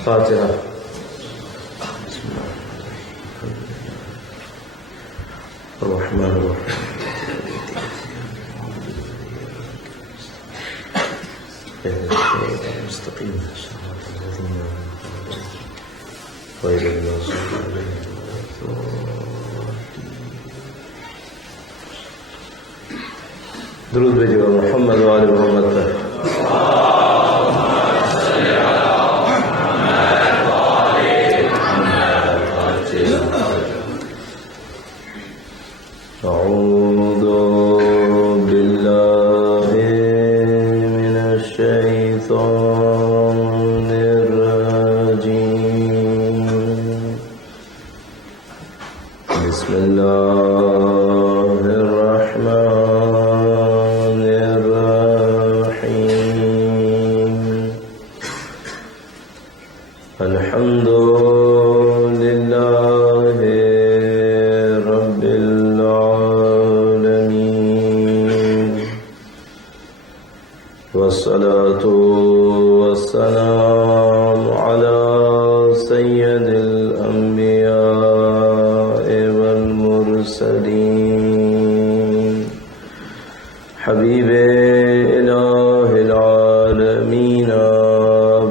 فاتحہ. الرحمن الرحیم. مستقیم غیر المغضوب علیہم. درود بھیجو محمد و آل محمد پر. أعوذ بالله من الشيطان الرجيم. بسم الله الرحمن الرحيم. الحمد لله رب العالمين، والصلاة والسلام على سيد الأنبياء والمرسلين، حبيب إله العالمين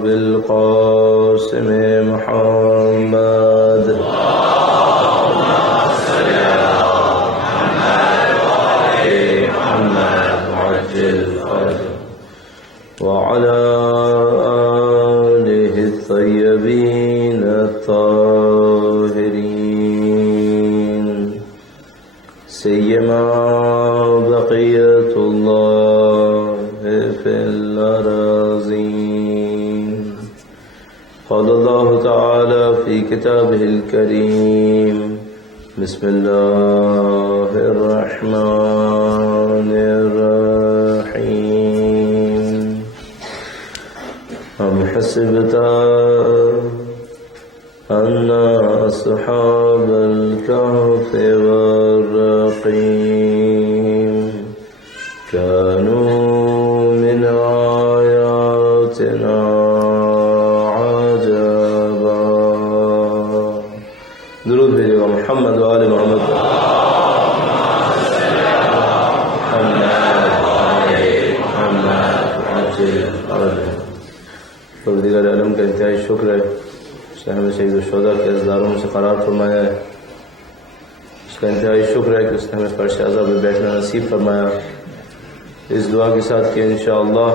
بالقاسم محمد. وعلى آله الطيبين الطاهرين، سيما بقية الله في الأراضين. قال الله تعالى في كتابه الكريم: بسم الله الرحمن الرحيم. أم حسبت أن أصحاب الكهف والرقيم كانوا من آياتنا عجبا. درود بھیجو محمد و آل محمد. پروردگار عالم کا انتہائی شکر ہے، اس نے ہمیں شہید الشہداء کے ازداروں میں سے قرار فرمایا ہے. اس کا انتہائی شکر ہے کہ اس نے ہمیں فرش اعظم میں بیٹھنا نصیب فرمایا. اس دعا کے ساتھ کہ انشاءاللہ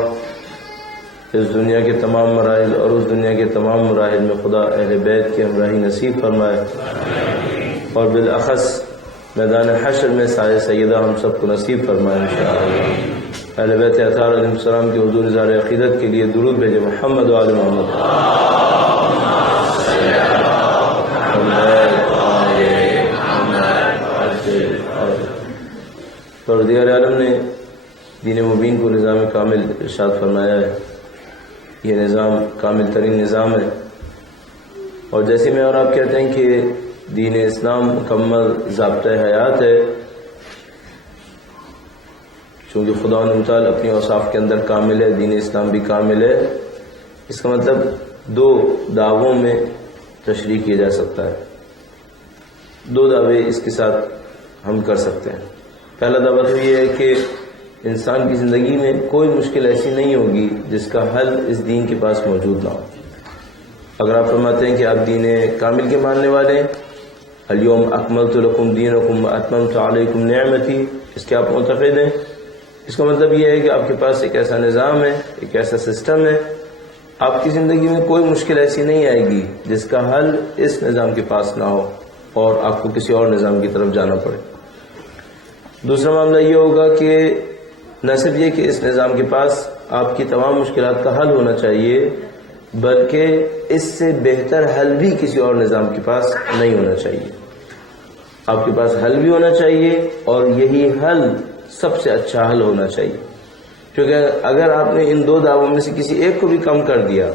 اس دنیا کے تمام مراحل اور اس دنیا کے تمام مراحل میں خدا اہل بیت کی ہمراہی نصیب فرمائے، اور بالاخص میدان حشر میں سایہ سیدہ ہم سب کو نصیب فرمائے انشاءاللہ. اہل بیت اطہار علیہ السلام کی حضور اظہار عقیدت کے لیے درود بھیجے محمد و آل محمد. پروردگار عالم نے دین مبین کو نظام کامل ارشاد فرمایا ہے. یہ نظام کامل ترین نظام ہے، اور جیسے میں اور آپ کہتے ہیں کہ دین اسلام مکمل ضابطۂ حیات ہے، چونکہ خدا تعالیٰ اپنی اوصاف کے اندر کامل ہے، دین اسلام بھی کامل ہے. اس کا مطلب دو دعووں میں تشریح کیا جا سکتا ہے. دو دعوے اس کے ساتھ ہم کر سکتے ہیں. پہلا دعویٰ تو یہ ہے کہ انسان کی زندگی میں کوئی مشکل ایسی نہیں ہوگی جس کا حل اس دین کے پاس موجود نہ ہو. اگر آپ فرماتے ہیں کہ آپ دین کامل کے ماننے والے ہیں، الیوم اکملت لکم دینکم واتممت علیکم نعمتی، اس کے آپ معتقد ہیں، اس کا مطلب یہ ہے کہ آپ کے پاس ایک ایسا نظام ہے، ایک ایسا سسٹم ہے. آپ کی زندگی میں کوئی مشکل ایسی نہیں آئے گی جس کا حل اس نظام کے پاس نہ ہو اور آپ کو کسی اور نظام کی طرف جانا پڑے. دوسرا معاملہ یہ ہوگا کہ نہ صرف یہ کہ اس نظام کے پاس آپ کی تمام مشکلات کا حل ہونا چاہیے، بلکہ اس سے بہتر حل بھی کسی اور نظام کے پاس نہیں ہونا چاہیے. آپ کے پاس حل بھی ہونا چاہیے اور یہی حل سب سے اچھا حل ہونا چاہیے. کیونکہ اگر آپ نے ان دو دعووں میں سے کسی ایک کو بھی کم کر دیا،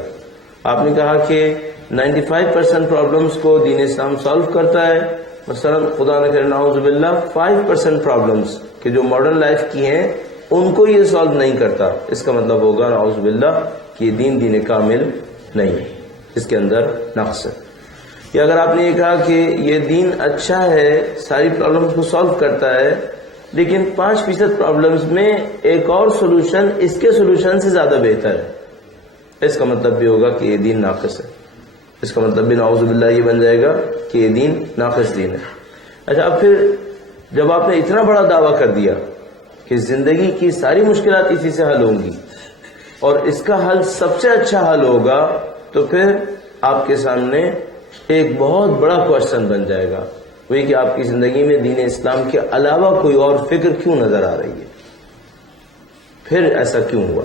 آپ نے کہا کہ 95% پرابلمز کو دین اسلام سالو کرتا ہے، مثلا خدا نہ کرے نعوذ باللہ 5% پرابلمز کہ جو ماڈرن لائف کی ہیں ان کو یہ سالو نہیں کرتا، اس کا مطلب ہوگا نعوذ باللہ کہ یہ دین کامل نہیں ہے. اس کے اندر نقص ہے. یا اگر آپ نے یہ کہا کہ یہ دین اچھا ہے، ساری پرابلمس کو سالو کرتا ہے، لیکن 5% پرابلمس میں ایک اور سولوشن اس کے سولوشن سے زیادہ بہتر ہے، اس کا مطلب بھی ہوگا کہ یہ دین ناقص ہے. اس کا مطلب بھی نعوذ باللہ یہ بن جائے گا کہ یہ دین ناقص دین ہے. اچھا، اب پھر جب آپ نے اتنا بڑا دعویٰ کر دیا کہ زندگی کی ساری مشکلات اسی سے حل ہوں گی اور اس کا حل سب سے اچھا حل ہوگا، تو پھر آپ کے سامنے ایک بہت بڑا کوشچن بن جائے گا، وہی کہ آپ کی زندگی میں دین اسلام کے علاوہ کوئی اور فکر کیوں نظر آ رہی ہے؟ پھر ایسا کیوں ہوا؟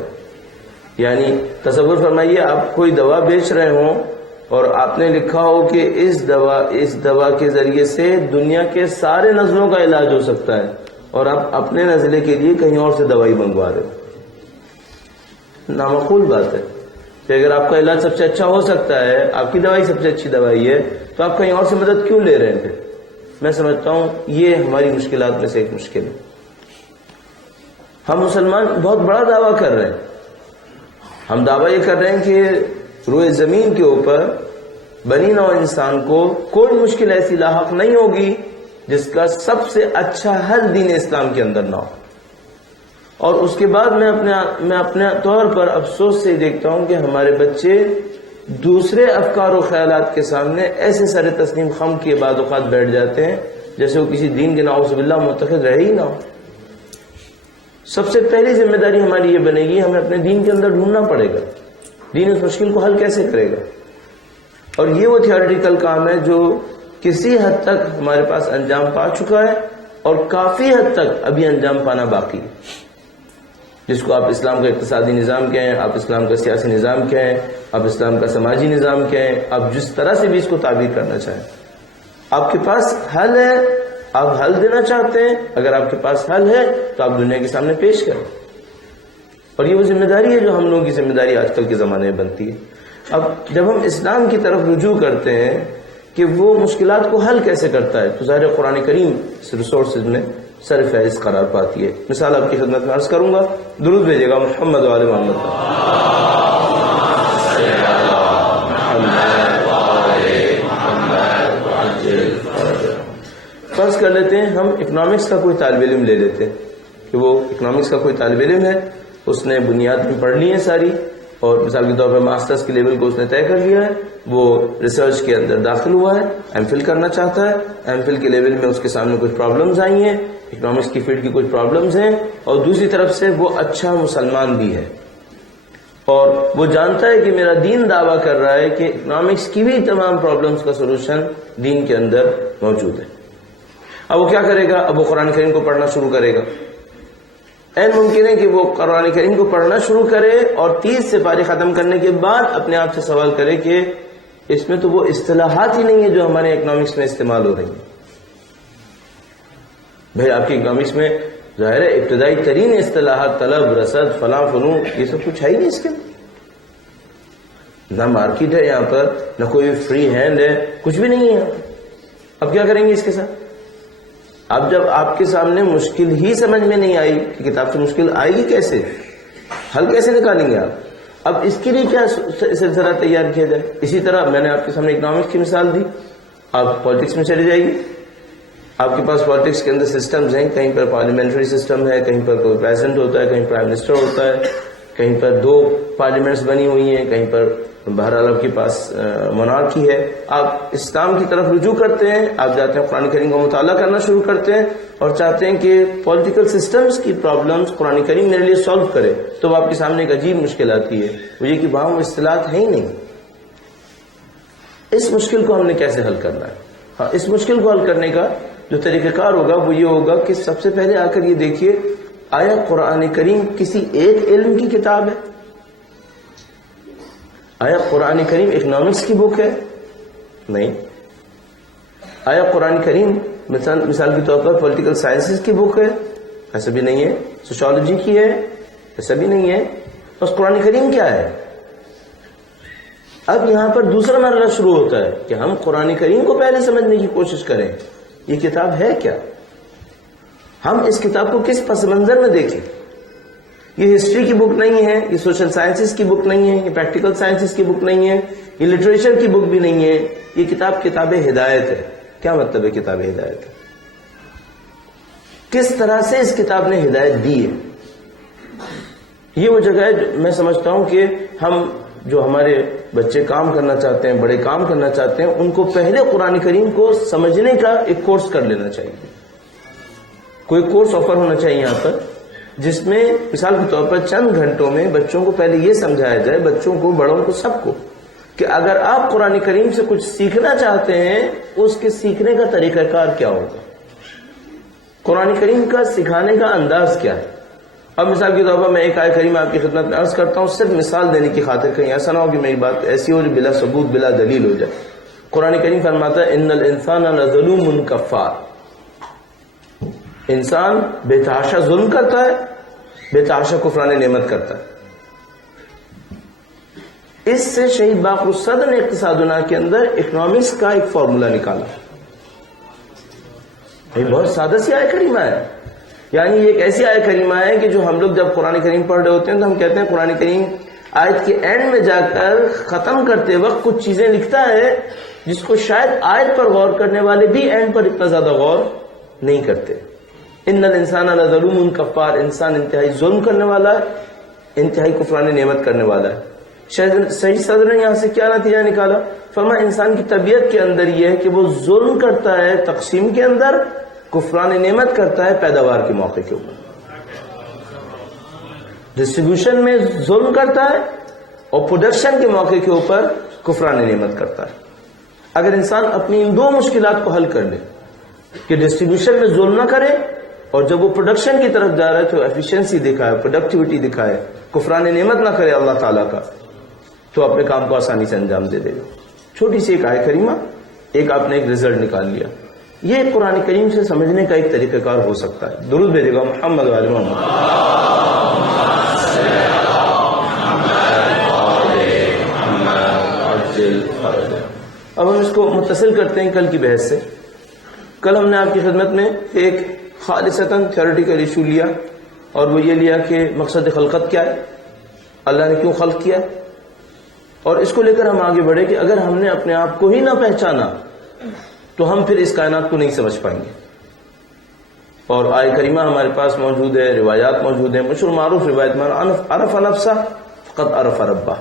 یعنی تصور فرمائیے آپ کوئی دوا بیچ رہے ہوں اور آپ نے لکھا ہو کہ اس دوا کے ذریعے سے دنیا کے سارے نزلوں کا علاج ہو سکتا ہے، اور آپ اپنے نزلے کے لیے کہیں اور سے دوائی منگوا رہے ہو. نامعقول بات ہے کہ اگر آپ کا علاج سب سے اچھا ہو سکتا ہے، آپ کی دوائی سب سے اچھی دوائی ہے، تو آپ کہیں اور سے مدد کیوں لے رہے ہیں؟ میں سمجھتا ہوں یہ ہماری مشکلات میں سے ایک مشکل ہے. ہم مسلمان بہت بڑا دعویٰ کر رہے ہیں. ہم دعویٰ یہ کر رہے ہیں کہ روئے زمین کے اوپر بنی نوع انسان کو کوئی مشکل ایسی لاحق نہیں ہوگی جس کا سب سے اچھا حل دین اسلام کے اندر نہ ہو. اور اس کے بعد میں اپنے طور پر افسوس سے دیکھتا ہوں کہ ہمارے بچے دوسرے افکار و خیالات کے سامنے ایسے سر تسلیم خم کے بعد اوقات بیٹھ جاتے ہیں جیسے وہ کسی دین کے نعوذ باللہ معتقد رہے ہی نہ ہو. سب سے پہلی ذمہ داری ہماری یہ بنے گی، ہمیں اپنے دین کے اندر ڈھونڈنا پڑے گا دین اس مشکل کو حل کیسے کرے گا. اور یہ وہ تھیوریٹیکل کام ہے جو کسی حد تک ہمارے پاس انجام پا چکا ہے اور کافی حد تک ابھی انجام پانا باقی ہے، جس کو آپ اسلام کا اقتصادی نظام کہیں، آپ اسلام کا سیاسی نظام کہیں، آپ اسلام کا سماجی نظام کہیں، آپ جس طرح سے بھی اس کو تعبیر کرنا چاہیں. آپ کے پاس حل ہے، آپ حل دینا چاہتے ہیں. اگر آپ کے پاس حل ہے تو آپ دنیا کے سامنے پیش کریں. اور یہ وہ ذمہ داری ہے جو ہم لوگوں کی ذمہ داری آج کل کے زمانے میں بنتی ہے. اب جب ہم اسلام کی طرف رجوع کرتے ہیں کہ وہ مشکلات کو حل کیسے کرتا ہے، تو ظاہر قرآن کریم ریسورسز میں سر فہرست قرار پاتی ہے. مثال آپ کی خدمت میں عرض کروں گا، درود بھیجیے گا محمد و آل محمد. فرض کر لیتے ہیں ہم اکنامکس کا کوئی طالب علم لے لیتے ہیں کہ وہ اکنامکس کا کوئی طالب علم ہے، اس نے بنیاد میں پڑھ لی ہے ساری، اور مثال کے طور پر ماسٹرز کے لیول کو اس نے طے کر لیا ہے، وہ ریسرچ کے اندر داخل ہوا ہے، ایم فل کرنا چاہتا ہے. ایم فل کے لیول میں اس کے سامنے کچھ پرابلمز آئی ہیں، اکنامکس کی فیلڈ کی کچھ پرابلمز ہیں، اور دوسری طرف سے وہ اچھا مسلمان بھی ہے اور وہ جانتا ہے کہ میرا دین دعویٰ کر رہا ہے کہ اکنامکس کی بھی تمام پرابلمز کا سولوشن دین کے اندر موجود ہے. اب وہ کیا کرے گا؟ اب وہ قرآن کریم کو پڑھنا شروع کرے گا. این ممکن ہے کہ وہ قرآن کریم کو پڑھنا شروع کرے اور 30 سپارے ختم کرنے کے بعد اپنے آپ سے سوال کرے کہ اس میں تو وہ اصطلاحات ہی نہیں ہے جو ہمارے اکنامکس میں استعمال ہو رہی ہیں. بھائی آپ کی اکنامکس میں ظاہر ہے ابتدائی ترین اصطلاحات طلب، رصد، فلاں فنون، یہ سب کچھ ہے ہی نہیں. اس کے نہ مارکیٹ ہے یہاں پر، نہ کوئی فری ہینڈ ہے، کچھ بھی نہیں ہے. اب کیا کریں گے اس کے ساتھ؟ اب جب آپ کے سامنے مشکل ہی سمجھ میں نہیں آئی کہ کتاب سے مشکل آئے گی کیسے، حل کیسے نکالیں گے آپ؟ اب اس کے لیے کیا سلسلہ تیار کیا جائے؟ اسی طرح میں نے آپ کے سامنے اکنامکس کی مثال دی، آپ پالیٹکس میں چلے جائیے. آپ کے پاس پالیٹکس کے اندر سسٹمز ہیں، کہیں پر پارلیمنٹری سسٹم ہے، کہیں پر کوئی پریزیڈنٹ ہوتا ہے، کہیں پرائم منسٹر ہوتا ہے، کہیں پر 2 پارلیمنٹس بنی ہوئی ہیں، کہیں پر بہرحال آپ کے پاس مونارکی ہے. آپ اسلام کی طرف رجوع کرتے ہیں، آپ جاتے ہیں قرآن کریم کا مطالعہ کرنا شروع کرتے ہیں اور چاہتے ہیں کہ پولیٹیکل سسٹمز کی پرابلمز قرآن کریم میرے لیے سالو کرے، تو آپ کے سامنے ایک عجیب مشکل آتی ہے، وہ یہ کہ وہاں وہ اصطلاحات ہیں ہی نہیں. اس مشکل کو ہم نے کیسے حل کرنا ہے؟ ہاں، اس مشکل کو حل کرنے کا جو طریقہ کار ہوگا وہ یہ ہوگا کہ سب سے پہلے آ کر یہ دیکھیے، آیا قرآن کریم کسی ایک علم کی کتاب ہے؟ آیا قرآن کریم اکنامکس کی بک ہے؟ نہیں. آیا قرآن کریم مثال کے طور پر پولیٹیکل سائنسز کی بک ہے؟ ایسا بھی نہیں ہے. سوشالوجی کی ہے؟ ایسا بھی نہیں ہے. بس قرآن کریم کیا ہے؟ اب یہاں پر دوسرا مرحلہ شروع ہوتا ہے کہ ہم قرآن کریم کو پہلے سمجھنے کی کوشش کریں، یہ کتاب ہے کیا، ہم اس کتاب کو کس پس منظر میں دیکھیں. یہ ہسٹری کی بک نہیں ہے، یہ سوشل سائنسز کی بک نہیں ہے، یہ پریکٹیکل سائنسز کی بک نہیں ہے، یہ لٹریچر کی بک بھی نہیں ہے. یہ کتاب ہدایت ہے. کیا مطلب ہے کتاب ہدایت ہے؟ کس طرح سے اس کتاب نے ہدایت دی ہے. یہ وہ جگہ ہے میں سمجھتا ہوں کہ ہم جو ہمارے بچے کام کرنا چاہتے ہیں، بڑے کام کرنا چاہتے ہیں، ان کو پہلے قرآن کریم کو سمجھنے کا ایک کورس کر لینا چاہیے. کوئی کورس آفر ہونا چاہیے یہاں پر، جس میں مثال کے طور پر چند گھنٹوں میں بچوں کو پہلے یہ سمجھایا جائے، بچوں کو، بڑوں کو، سب کو، کہ اگر آپ قرآن کریم سے کچھ سیکھنا چاہتے ہیں اس کے سیکھنے کا طریقہ کار کیا ہوگا، قرآن کریم کا سکھانے کا انداز کیا ہے. اب مثال کے طور پر میں ایک آیت کریمہ آپ کی خدمت میں عرض کرتا ہوں، صرف مثال دینے کی خاطر، کہیں ایسا نہ ہو کہ میری بات ایسی ہو جو بلا ثبوت بلا دلیل ہو جائے. قرآن کریم فرماتا ہے ان الانسان لظلوم کفار. انسان بے تحاشا ظلم کرتا ہے، بے تحاشا کفران نعمت کرتا ہے. اس سے شہید باقر الصدر نے اقتصادنا کے اندر اکنامکس کا ایک فارمولا نکالا. یہ بہت سادہ سی آیت کریمہ ہے. یعنی یہ ایک ایسی آیت کریمہ ہے کہ جو ہم لوگ جب قرآن کریم پڑھ رہے ہوتے ہیں تو ہم کہتے ہیں قرآن کریم آیت کے اینڈ میں جا کر ختم کرتے وقت کچھ چیزیں لکھتا ہے جس کو شاید آیت پر غور کرنے والے بھی اینڈ پر اتنا زیادہ غور نہیں کرتے. ان الانسان لظلوم کفار. انسان انتہائی ظلم کرنے والا ہے، انتہائی کفران نعمت کرنے والا ہے. شہید صدر نے یہاں سے کیا نتیجہ نکالا؟ فرمایا انسان کی طبیعت کے اندر یہ ہے کہ وہ ظلم کرتا ہے تقسیم کے اندر، کفران نعمت کرتا ہے پیداوار کے موقع کے اوپر. ڈسٹریبیوشن میں ظلم کرتا ہے اور پروڈکشن کے موقع کے اوپر کفران نعمت کرتا ہے. اگر انسان اپنی ان دو مشکلات کو حل کر لے کہ ڈسٹریبیوشن میں ظلم نہ کرے اور جب وہ پروڈکشن کی طرف جا رہا ہے تو ایفیشنسی دکھائے، پروڈکٹیوٹی دکھائے، کفران نعمت نہ کرے اللہ تعالیٰ کا، تو اپنے کام کو آسانی سے انجام دے دے گا. چھوٹی سی ایک آیت کریمہ، ایک آپ نے ایک رزلٹ نکال لیا. یہ قرآن کریم سے سمجھنے کا ایک طریقہ کار ہو سکتا ہے. درود بھیجے گا محمد وعلی محمد. اب ہم اس کو متصل کرتے ہیں کل کی بحث سے. کل ہم نے آپ کی خدمت میں ایک خالصتاً تھیوریٹیکل ایشو لیا، اور وہ یہ لیا کہ مقصد خلقت کیا ہے، اللہ نے کیوں خلق کیا ہے، اور اس کو لے کر ہم آگے بڑھے کہ اگر ہم نے اپنے آپ کو ہی نہ پہچانا تو ہم پھر اس کائنات کو نہیں سمجھ پائیں گے. اور آیت کریمہ ہمارے پاس موجود ہے، روایات موجود ہیں، مشہور معروف روایت میں عرف نفسہ فقد عرف ربہ.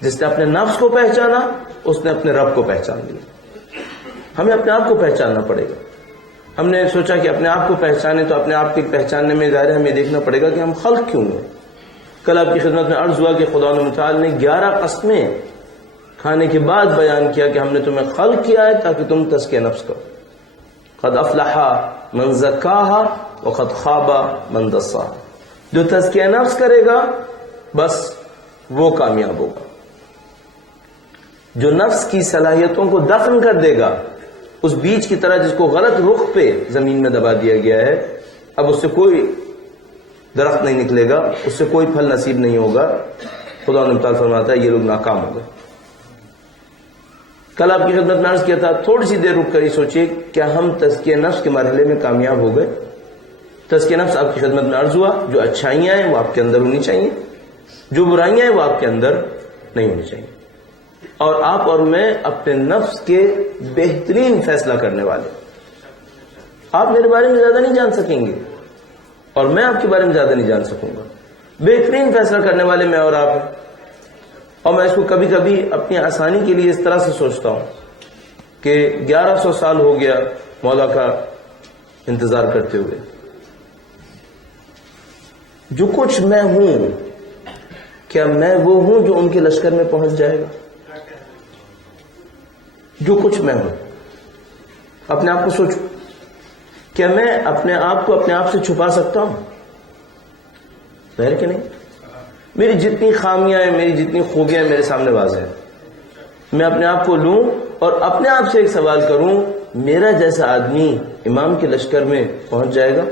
جس نے اپنے نفس کو پہچانا اس نے اپنے رب کو پہچان لیا. ہمیں اپنے آپ کو پہچاننا پڑے گا. ہم نے سوچا کہ اپنے آپ کو پہچانے تو اپنے آپ کے پہچاننے میں ظاہر ہے ہمیں دیکھنا پڑے گا کہ ہم خلق کیوں ہیں. کل آپ کی خدمت میں عرض ہوا کہ خدا متعال نے 11 قسمیں کھانے کے بعد بیان کیا کہ ہم نے تمہیں خلق کیا ہے تاکہ تم تزکیہ نفس کرو. قد افلح من زکاها وقد خاب من دساها. جو تزکیہ نفس کرے گا بس وہ کامیاب ہوگا. جو نفس کی صلاحیتوں کو دفن کر دے گا، اس بیج کی طرح جس کو غلط رخ پہ زمین میں دبا دیا گیا ہے، اب اس سے کوئی درخت نہیں نکلے گا، اس سے کوئی پھل نصیب نہیں ہوگا. خدا نے تعالیٰ فرماتا ہے یہ لوگ ناکام ہو گئے. کل آپ کی خدمت میں عرض کیا تھا تھوڑی سی دیر رک کر ہی سوچئے کیا ہم تزکیہ نفس کے مرحلے میں کامیاب ہو گئے. تزکیہ نفس آپ کی خدمت میں عرض ہوا جو اچھائیاں ہیں وہ آپ کے اندر ہونی چاہیے، جو برائیاں ہیں وہ آپ کے اندر نہیں ہونی چاہیے. اور آپ اور میں اپنے نفس کے بہترین فیصلہ کرنے والے. آپ میرے بارے میں زیادہ نہیں جان سکیں گے اور میں آپ کے بارے میں زیادہ نہیں جان سکوں گا. بہترین فیصلہ کرنے والے میں اور آپ ہیں. اور میں اس کو کبھی کبھی اپنی آسانی کے لیے اس طرح سے سوچتا ہوں کہ 1100 سال ہو گیا مولا کا انتظار کرتے ہوئے. جو کچھ میں ہوں کیا میں وہ ہوں جو ان کے لشکر میں پہنچ جائے گا؟ جو کچھ میں ہوں اپنے آپ کو سوچو، کیا میں اپنے آپ کو اپنے آپ سے چھپا سکتا ہوں؟ ظاہر کہ نہیں. میری جتنی خامیاں ہیں، میری جتنی خوبیاں ہیں میرے سامنے واضح ہیں. میں اپنے آپ کو لوں اور اپنے آپ سے ایک سوال کروں، میرا جیسا آدمی امام کے لشکر میں پہنچ جائے گا؟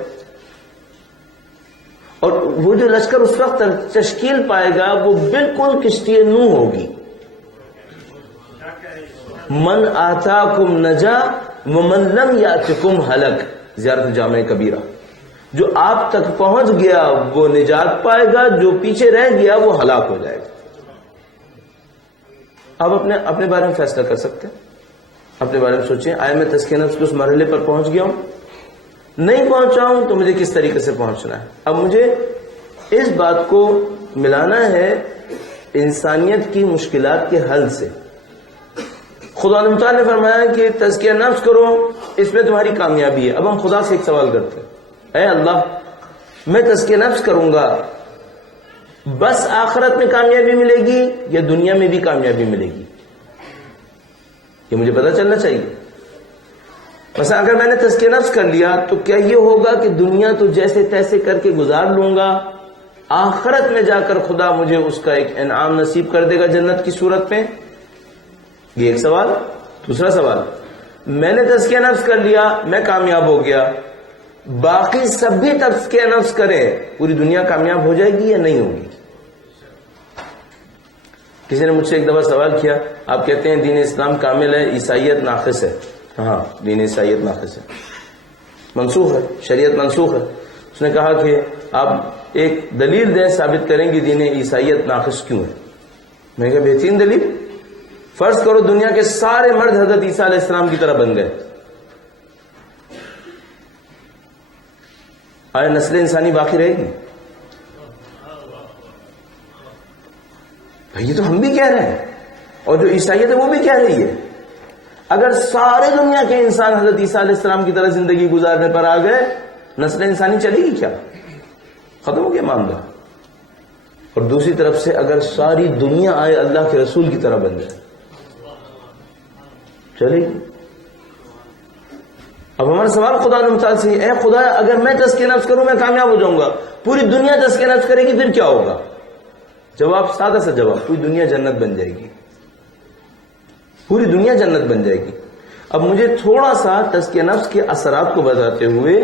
اور وہ جو لشکر اس وقت تشکیل پائے گا وہ بالکل کشتی نوح ہوگی. من آتاکم نجا ومن لم یاتکم ہلک. زیارت جامع کبیرہ. جو آپ تک پہنچ گیا وہ نجات پائے گا، جو پیچھے رہ گیا وہ ہلاک ہو جائے گا۔ آپ اپنے بارے میں فیصلہ کر سکتے ہیں، اپنے بارے میں سوچیں، آیا میں تزکیہ نفس کے اس مرحلے پر پہنچ گیا ہوں؟ نہیں پہنچا ہوں تو مجھے کس طریقے سے پہنچنا ہے؟ اب مجھے اس بات کو ملانا ہے انسانیت کی مشکلات کے حل سے۔ خدا تعالیٰ نے فرمایا کہ تزکیہ نفس کرو، اس میں تمہاری کامیابی ہے۔ اب ہم خدا سے ایک سوال کرتے ہیں، اے اللہ میں تزکیہ نفس کروں گا، بس آخرت میں کامیابی ملے گی یا دنیا میں بھی کامیابی ملے گی؟ یہ مجھے پتہ چلنا چاہیے۔ مثلا اگر میں نے تزکیہ نفس کر لیا تو کیا یہ ہوگا کہ دنیا تو جیسے تیسے کر کے گزار لوں گا، آخرت میں جا کر خدا مجھے اس کا ایک انعام نصیب کر دے گا جنت کی صورت میں؟ یہ ایک سوال۔ دوسرا سوال، میں نے تزکیہ نفس کر لیا، میں کامیاب ہو گیا، باقی سب بھی تزکیہ نفس کریں، پوری دنیا کامیاب ہو جائے گی یا نہیں ہوگی؟ کسی نے مجھ سے ایک دفعہ سوال کیا، آپ کہتے ہیں دین اسلام کامل ہے، عیسائیت ناقص ہے۔ ہاں، دین عیسائیت ناقص ہے، منسوخ ہے، شریعت منسوخ ہے۔ اس نے کہا کہ آپ ایک دلیل دیں، ثابت کریں گے دین عیسائیت ناقص کیوں ہے۔ میں نے کہا بہترین دلیل، فرض کرو دنیا کے سارے مرد حضرت عیسیٰ علیہ السلام کی طرح بن گئے، آیا نسل انسانی باقی رہے گی؟ یہ تو ہم بھی کہہ رہے ہیں اور جو عیسائیت ہے وہ بھی کہہ رہی ہے۔ اگر سارے دنیا کے انسان حضرت عیسیٰ علیہ السلام کی طرح زندگی گزارنے پر آ گئے، نسل انسانی چلے گی کیا؟ ختم ہو گیا معاملہ۔ اور دوسری طرف سے اگر ساری دنیا آئے اللہ کے رسول کی طرح بن جائے، چلے گی؟ اب ہمارا سوال خدا تعالیٰ سے، اے خدا اگر میں تزکیہ نفس کروں میں کامیاب ہو جاؤں گا، پوری دنیا تزکیہ نفس کرے گی، پھر کیا ہوگا؟ جواب سادہ سا جواب، پوری دنیا جنت بن جائے گی، پوری دنیا جنت بن جائے گی۔ اب مجھے تھوڑا سا تزکیہ نفس کے اثرات کو بتاتے ہوئے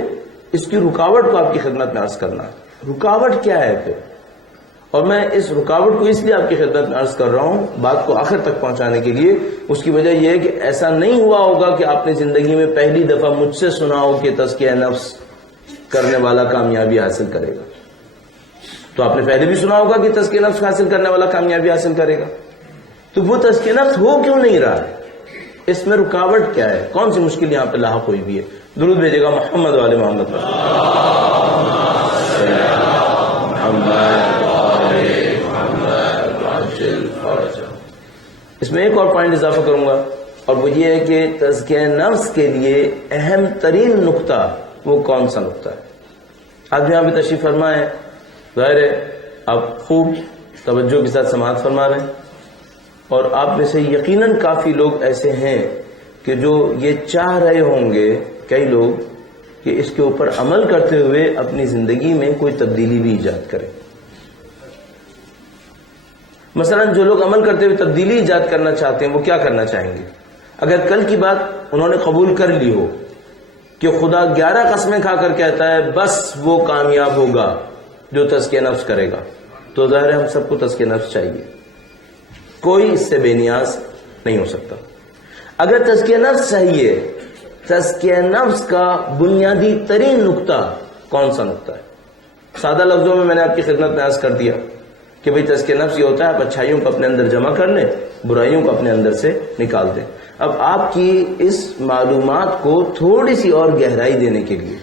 اس کی رکاوٹ کو آپ کی خدمت میں عرض کرنا ہے۔ رکاوٹ کیا ہے پھر؟ اور میں اس رکاوٹ کو اس لیے آپ کی خدمت میں عرض کر رہا ہوں، بات کو آخر تک پہنچانے کے لیے۔ اس کی وجہ یہ ہے کہ ایسا نہیں ہوا ہوگا کہ آپ نے زندگی میں پہلی دفعہ مجھ سے سنا ہو کہ تزکیہ نفس کرنے والا کامیابی حاصل کرے گا۔ تو آپ نے پہلے بھی سنا ہوگا کہ تزکیہ نفس حاصل کرنے والا کامیابی حاصل کرے گا، تو وہ تزکیہ نفس ہو کیوں نہیں رہا ہے؟ اس میں رکاوٹ کیا ہے؟ کون سی مشکل یہاں پہ لاحق ہوئی بھی ہے؟ درود بھیجے گا محمد والے محمد۔ اس میں ایک اور پوائنٹ اضافہ کروں گا، اور وہ یہ ہے کہ تزکیہ نفس کے لیے اہم ترین نقطہ وہ کون سا نقطہ ہے؟ آج یہاں پہ تشریف فرما ہے، ظاہر ہے آپ خوب توجہ کے ساتھ سماعت فرما رہے ہیں، اور آپ میں سے یقیناً کافی لوگ ایسے ہیں کہ جو یہ چاہ رہے ہوں گے، کئی لوگ، کہ اس کے اوپر عمل کرتے ہوئے اپنی زندگی میں کوئی تبدیلی بھی ایجاد کریں۔ مثلا جو لوگ عمل کرتے ہوئے تبدیلی ایجاد کرنا چاہتے ہیں وہ کیا کرنا چاہیں گے؟ اگر کل کی بات انہوں نے قبول کر لی ہو کہ خدا 11 قسمیں کھا کر کہتا ہے بس وہ کامیاب ہوگا جو تزکیہ نفس کرے گا، تو ظاہر ہے ہم سب کو تزکیہ نفس چاہیے، کوئی اس سے بے نیاز نہیں ہو سکتا۔ اگر تزکیہ نفس چاہیے، تزکیہ نفس کا بنیادی ترین نقطہ کون سا نقطہ ہے؟ سادہ لفظوں میں نے آپ کی خدمت میں عرض کر دیا کہ بھئی تزکیہ نفس یہ ہوتا ہے آپ اچھائیوں کو اپنے اندر جمع کر لیں، برائیوں کو اپنے اندر سے نکال دیں۔ اب آپ کی اس معلومات کو تھوڑی سی اور گہرائی دینے کے لیے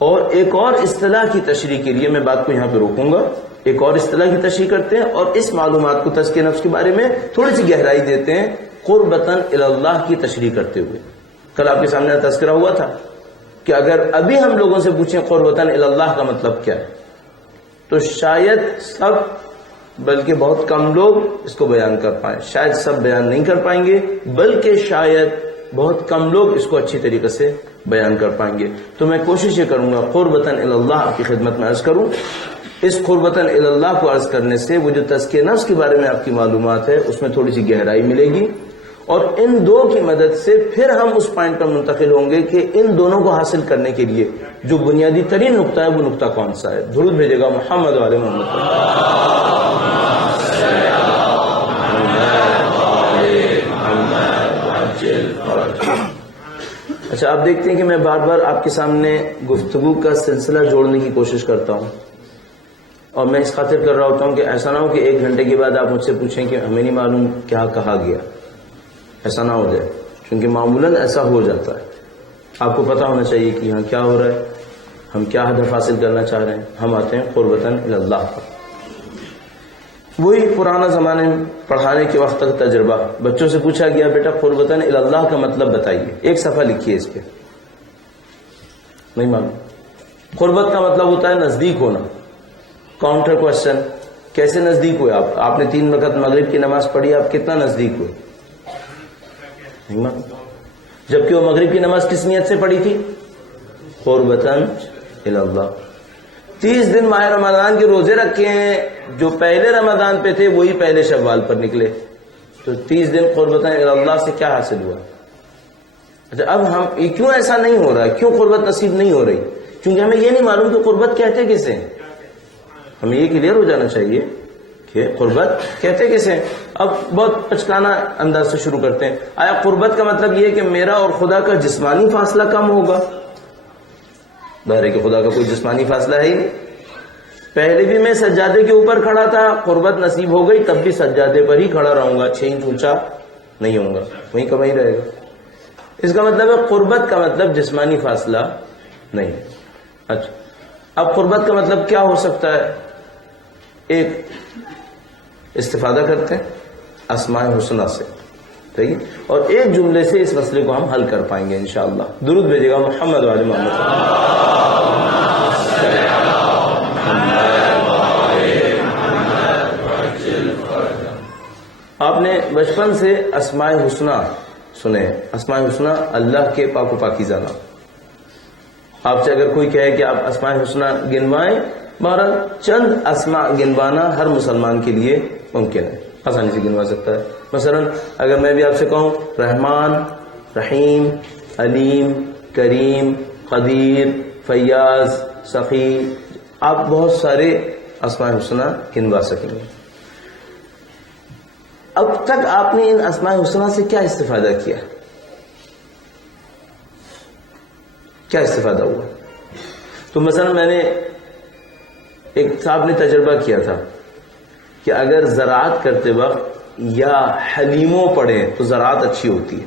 اور ایک اور اصطلاح کی تشریح کے لیے میں بات کو یہاں پہ روکوں گا، ایک اور اصطلاح کی تشریح کرتے ہیں اور اس معلومات کو تزکیہ نفس کے بارے میں تھوڑی سی گہرائی دیتے ہیں، قربتاً اللہ کی تشریح کرتے ہوئے۔ کل آپ کے سامنے تذکرہ ہوا تھا کہ اگر ابھی ہم لوگوں سے پوچھیں قربتاً اللہ کا مطلب کیا ہے، تو شاید سب بلکہ بہت کم لوگ اس کو بیان کر پائیں، شاید سب بیان نہیں کر پائیں گے، بلکہ شاید بہت کم لوگ اس کو اچھی طریقے سے بیان کر پائیں گے۔ تو میں کوشش یہ کروں گا قربتاً اللہ آپ کی خدمت میں عرض کروں۔ اس قربتاً اللہ کو عرض کرنے سے وہ جو تزکیہ نفس کے بارے میں آپ کی معلومات ہے اس میں تھوڑی سی گہرائی ملے گی، اور ان دو کی مدد سے پھر ہم اس پوائنٹ پر منتقل ہوں گے کہ ان دونوں کو حاصل کرنے کے لیے جو بنیادی ترین نقطہ ہے وہ نقطہ کون سا ہے۔ درود بھیجے گا محمد والے محمد۔ اچھا، آپ دیکھتے ہیں کہ میں بار بار آپ کے سامنے گفتگو کا سلسلہ جوڑنے کی کوشش کرتا ہوں، اور میں اس خاطر کر رہا ہوتا ہوں کہ ایسا نہ ہو کہ 1 گھنٹے کے بعد آپ مجھ سے پوچھیں کہ ہمیں نہیں معلوم کیا کہا گیا، ایسا نہ ہو جائے، کیونکہ معمولاً ایسا ہو جاتا ہے۔ آپ کو پتا ہونا چاہیے کہ ہاں کیا ہو رہا ہے، ہم کیا ہدف حاصل کرنا چاہ رہے ہیں۔ ہم آتے ہیں قربتاً اللہ پر۔ وہی پرانا زمانے میں پڑھانے کے وقت کا تجربہ، بچوں سے پوچھا گیا بیٹا قربتاً اللہ کا مطلب بتائیے، 1 صفحہ لکھیے اس پہ، نہیں معلوم۔ قربت کا مطلب ہوتا ہے نزدیک ہونا۔ کاؤنٹر کوشچن، کیسے نزدیک ہوئے آپ نے 3 رکعت مغرب کی نماز پڑھی، آپ کتنا نزدیک ہوئے؟ نہیں معلوم، جبکہ وہ مغرب کی نماز کس نیت سے پڑھی تھی؟ قربتاً اللہ۔ 30 دن ماہ رمضان کے روزے رکھے ہیں، جو پہلے رمضان پہ تھے وہی پہلے شوال پر نکلے، تو 30 دن قربتاً اللہ سے کیا حاصل ہوا؟ اچھا، اب ہم کیوں ایسا نہیں ہو رہا، کیوں قربت نصیب نہیں ہو رہی؟ کیونکہ ہمیں یہ نہیں معلوم کہ قربت کہتے کسے۔ ہمیں یہ کلیئر ہو جانا چاہیے کہ قربت کہتے کسے۔ اب بہت پچکانا انداز سے شروع کرتے ہیں، آیا قربت کا مطلب یہ کہ میرا اور خدا کا جسمانی فاصلہ کم ہوگا؟ ظاہر ہے کہ خدا کا کوئی جسمانی فاصلہ ہے ہی نہیں۔ پہلے بھی میں سجادے کے اوپر کھڑا تھا، قربت نصیب ہو گئی، تب بھی سجادے پر ہی کھڑا رہوں گا، 6 انچ اونچا نہیں ہوں گا، وہیں کا وہیں رہے گا۔ اس کا مطلب ہے قربت کا مطلب جسمانی فاصلہ نہیں۔ اچھا، اب قربت کا مطلب کیا ہو سکتا ہے؟ ایک استفادہ کرتے ہیں اسماء حسنہ سے، ٹھیک ہے، اور ایک جملے سے اس مسئلے کو ہم حل کر پائیں گے انشاءاللہ۔ درود بھیجے گا محمد و آل محمد۔ آپ نے بچپن سے اسماء حسنہ سنے، اسماء حسنہ اللہ کے پاک و پاکیزہ نام۔ آپ سے اگر کوئی کہے کہ آپ اسماء حسنہ گنوائیں، بہرحال چند اسماء گنوانا ہر مسلمان کے لیے ممکن ہے، آسانی سے گنوا سکتا ہے۔ مثلا اگر میں بھی آپ سے کہوں رحمان، رحیم، علیم، کریم، قدیر، فیاض، سخی، آپ بہت سارے اسماء حسنہ گنوا سکیں گے۔ اب تک آپ نے ان اسماء حسنہ سے کیا استفادہ کیا؟ کیا استفادہ ہوا؟ تو مثلا میں نے ایک صاحب نے تجربہ کیا تھا کہ اگر زراعت کرتے وقت یا حلیموں پڑھیں تو زراعت اچھی ہوتی ہے۔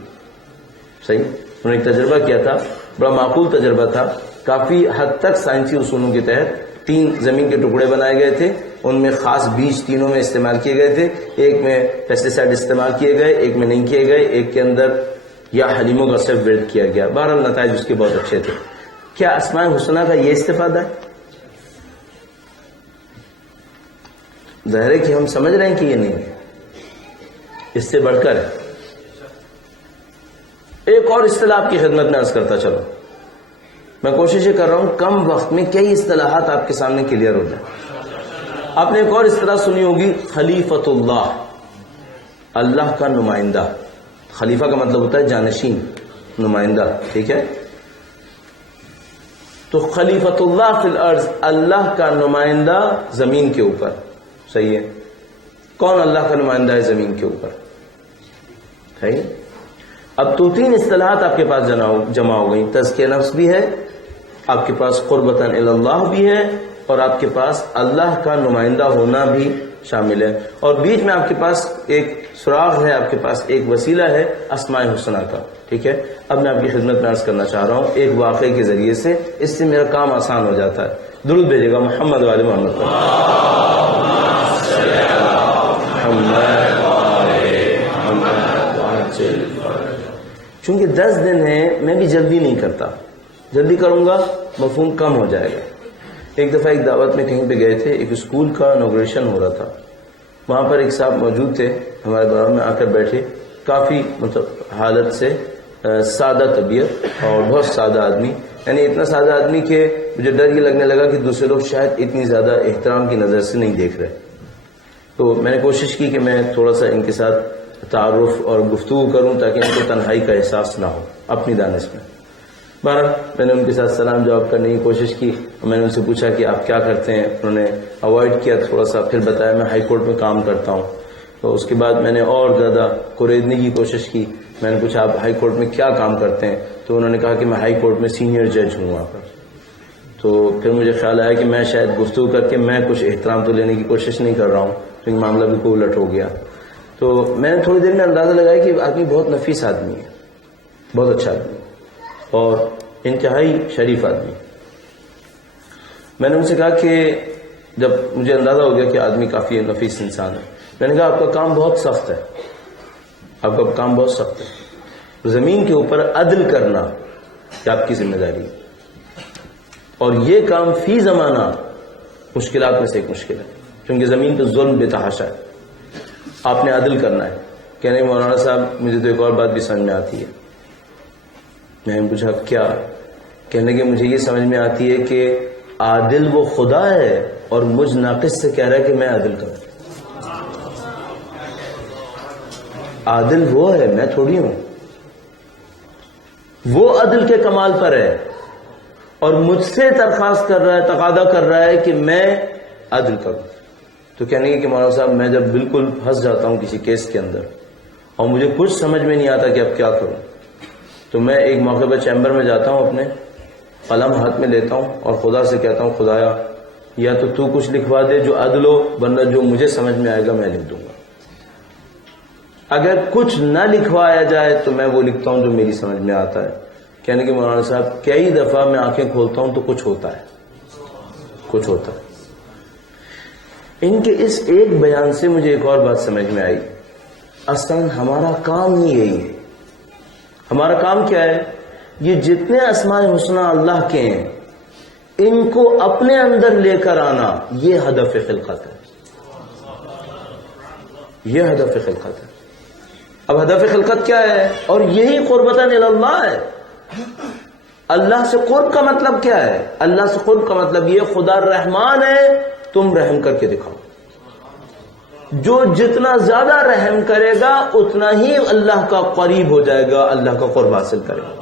صحیح، انہوں نے ایک تجربہ کیا تھا، بڑا معقول تجربہ تھا، کافی حد تک سائنسی اصولوں کے تحت 3 زمین کے ٹکڑے بنائے گئے تھے، ان میں خاص بیج تینوں میں استعمال کیے گئے تھے، ایک میں پیسٹی سائڈ استعمال کیے گئے، ایک میں نہیں کیے گئے، ایک کے اندر یا حلیموں کا صرف ورد کیا گیا۔ بہرحال نتائج اس کے بہت اچھے تھے۔ کیا اسماء حسنہ کا یہ استفادہ ہے؟ ظاہر ہے کہ ہم سمجھ رہے ہیں کہ یہ نہیں ہے، اس سے بڑھ کر ہے۔ ایک اور اصطلاح آپ کی خدمت میں عرض کرتا چلو، میں کوشش یہ کر رہا ہوں کم وقت میں کئی اصطلاحات آپ کے سامنے کلیئر ہو جائیں۔ آپ نے ایک اور اصطلاح سنی ہوگی، خلیفۃ اللہ، اللہ کا نمائندہ۔ خلیفہ کا مطلب ہوتا ہے جانشین، نمائندہ، ٹھیک ہے؟ تو خلیفۃ اللہ فی الارض، اللہ کا نمائندہ زمین کے اوپر، صحیح ہے؟ کون اللہ کا نمائندہ ہے زمین کے اوپر؟ ہے۔ اب تو 3 اصطلاحات آپ کے پاس جمع ہو گئی، تزکیہ نفس بھی ہے، آپ کے پاس قربتاً اللہ بھی ہے، اور آپ کے پاس اللہ کا نمائندہ ہونا بھی شامل ہے، اور بیچ میں آپ کے پاس ایک سراغ ہے، آپ کے پاس ایک وسیلہ ہے اسماء حسنہ کا، ٹھیک ہے؟ اب میں آپ کی خدمت میں عرض کرنا چاہ رہا ہوں ایک واقعے کے ذریعے سے، اس سے میرا کام آسان ہو جاتا ہے۔ درود بھیجے گا محمد و آل محمد۔ چونکہ 10 دن ہیں، میں بھی جلدی نہیں کرتا، جلدی کروں گا مفہوم کم ہو جائے گا۔ ایک دفعہ ایک دعوت میں کہیں پہ گئے تھے، ایک اسکول کا انوگریشن ہو رہا تھا، وہاں پر ایک صاحب موجود تھے، ہمارے دوران میں آ کر بیٹھے، کافی حالت سے سادہ طبیعت اور بہت سادہ آدمی، یعنی اتنا سادہ آدمی کہ مجھے ڈر یہ لگنے لگا کہ دوسرے لوگ شاید اتنی زیادہ احترام کی نظر سے نہیں دیکھ رہے۔ تو میں نے کوشش کی کہ میں تھوڑا سا ان کے ساتھ تعارف اور گفتگو کروں تاکہ ان کو تنہائی کا احساس نہ ہو اپنی دانش میں۔ بہرحال میں نے ان کے ساتھ سلام جواب کرنے کی کوشش کی، میں نے ان سے پوچھا کہ آپ کیا کرتے ہیں، انہوں نے اوائڈ کیا تھوڑا سا، پھر بتایا میں ہائی کورٹ میں کام کرتا ہوں۔ تو اس کے بعد میں نے اور زیادہ کوریدنے کی کوشش کی. میں نے پوچھا آپ ہائی کورٹ میں کیا کام کرتے ہیں؟ تو انہوں نے کہا کہ میں ہائی کورٹ میں سینئر جج ہوں وہاں پر. تو پھر مجھے خیال آیا کہ میں شاید گفتگو کر کے میں کچھ احترام تو لینے کی کوشش نہیں کر رہا ہوں، کیونکہ معاملہ بالکل الٹ ہو گیا. تو میں نے تھوڑی دیر میں اندازہ لگایا کہ آدمی بہت نفیس آدمی ہے، بہت اچھا آدمی اور انتہائی شریف آدمی. میں نے ان سے کہا کہ جب مجھے اندازہ ہو گیا کہ آدمی کافی نفیس انسان ہے، میں نے کہا آپ کا کام بہت سخت ہے، آپ کا کام بہت سخت ہے. زمین کے اوپر عدل کرنا یہ آپ کی ذمہ داری ہے، اور یہ کام فی زمانہ مشکلات میں سے ایک مشکل ہے، کیونکہ زمین پہ ظلم بے تحاشا ہے. آپ نے عدل کرنا ہے. کہنے مولانا صاحب مجھے تو ایک اور بات بھی سمجھ میں آتی ہے. میں نے پوچھا کیا؟ کہنے کہ مجھے یہ سمجھ میں آتی ہے کہ عادل وہ خدا ہے اور مجھ ناقص سے کہہ رہا ہے کہ میں عدل کروں. عادل وہ ہے، میں تھوڑی ہوں. وہ عدل کے کمال پر ہے اور مجھ سے درخواست کر رہا ہے، تقاضا کر رہا ہے کہ میں عدل کروں. تو کہنے کہ مولانا صاحب میں جب بالکل پھنس جاتا ہوں کسی کیس کے اندر اور مجھے کچھ سمجھ میں نہیں آتا کہ اب کیا کروں، تو میں ایک موقع پر چیمبر میں جاتا ہوں، اپنے قلم ہاتھ میں لیتا ہوں اور خدا سے کہتا ہوں خدایا یا تو کچھ لکھوا دے جو عدل ہو، ورنہ جو مجھے سمجھ میں آئے گا میں لکھ دوں گا. اگر کچھ نہ لکھوایا جائے تو میں وہ لکھتا ہوں جو میری سمجھ میں آتا ہے. کہنے کہ مولانا صاحب کئی دفعہ میں آنکھیں کھولتا ہوں تو کچھ ہوتا ہے، کچھ ہوتا ہے. ان کے اس ایک بیان سے مجھے ایک اور بات سمجھ میں آئی. اصلاً ہمارا کام ہی یہی ہے. ہمارا کام کیا ہے؟ یہ جتنے اسماء حسنی اللہ کے ہیں ان کو اپنے اندر لے کر آنا، یہ ہدف خلقت ہے. یہ ہدف خلقت ہے. اب ہدف خلقت کیا ہے؟ اور یہی قربتاً اللہ ہے. اللہ سے قرب کا مطلب کیا ہے؟ اللہ سے قرب کا مطلب یہ خدا رحمان ہے، تم رحم کر کے دکھاؤ. جو جتنا زیادہ رحم کرے گا اتنا ہی اللہ کا قریب ہو جائے گا، اللہ کا قرب حاصل کرے گا.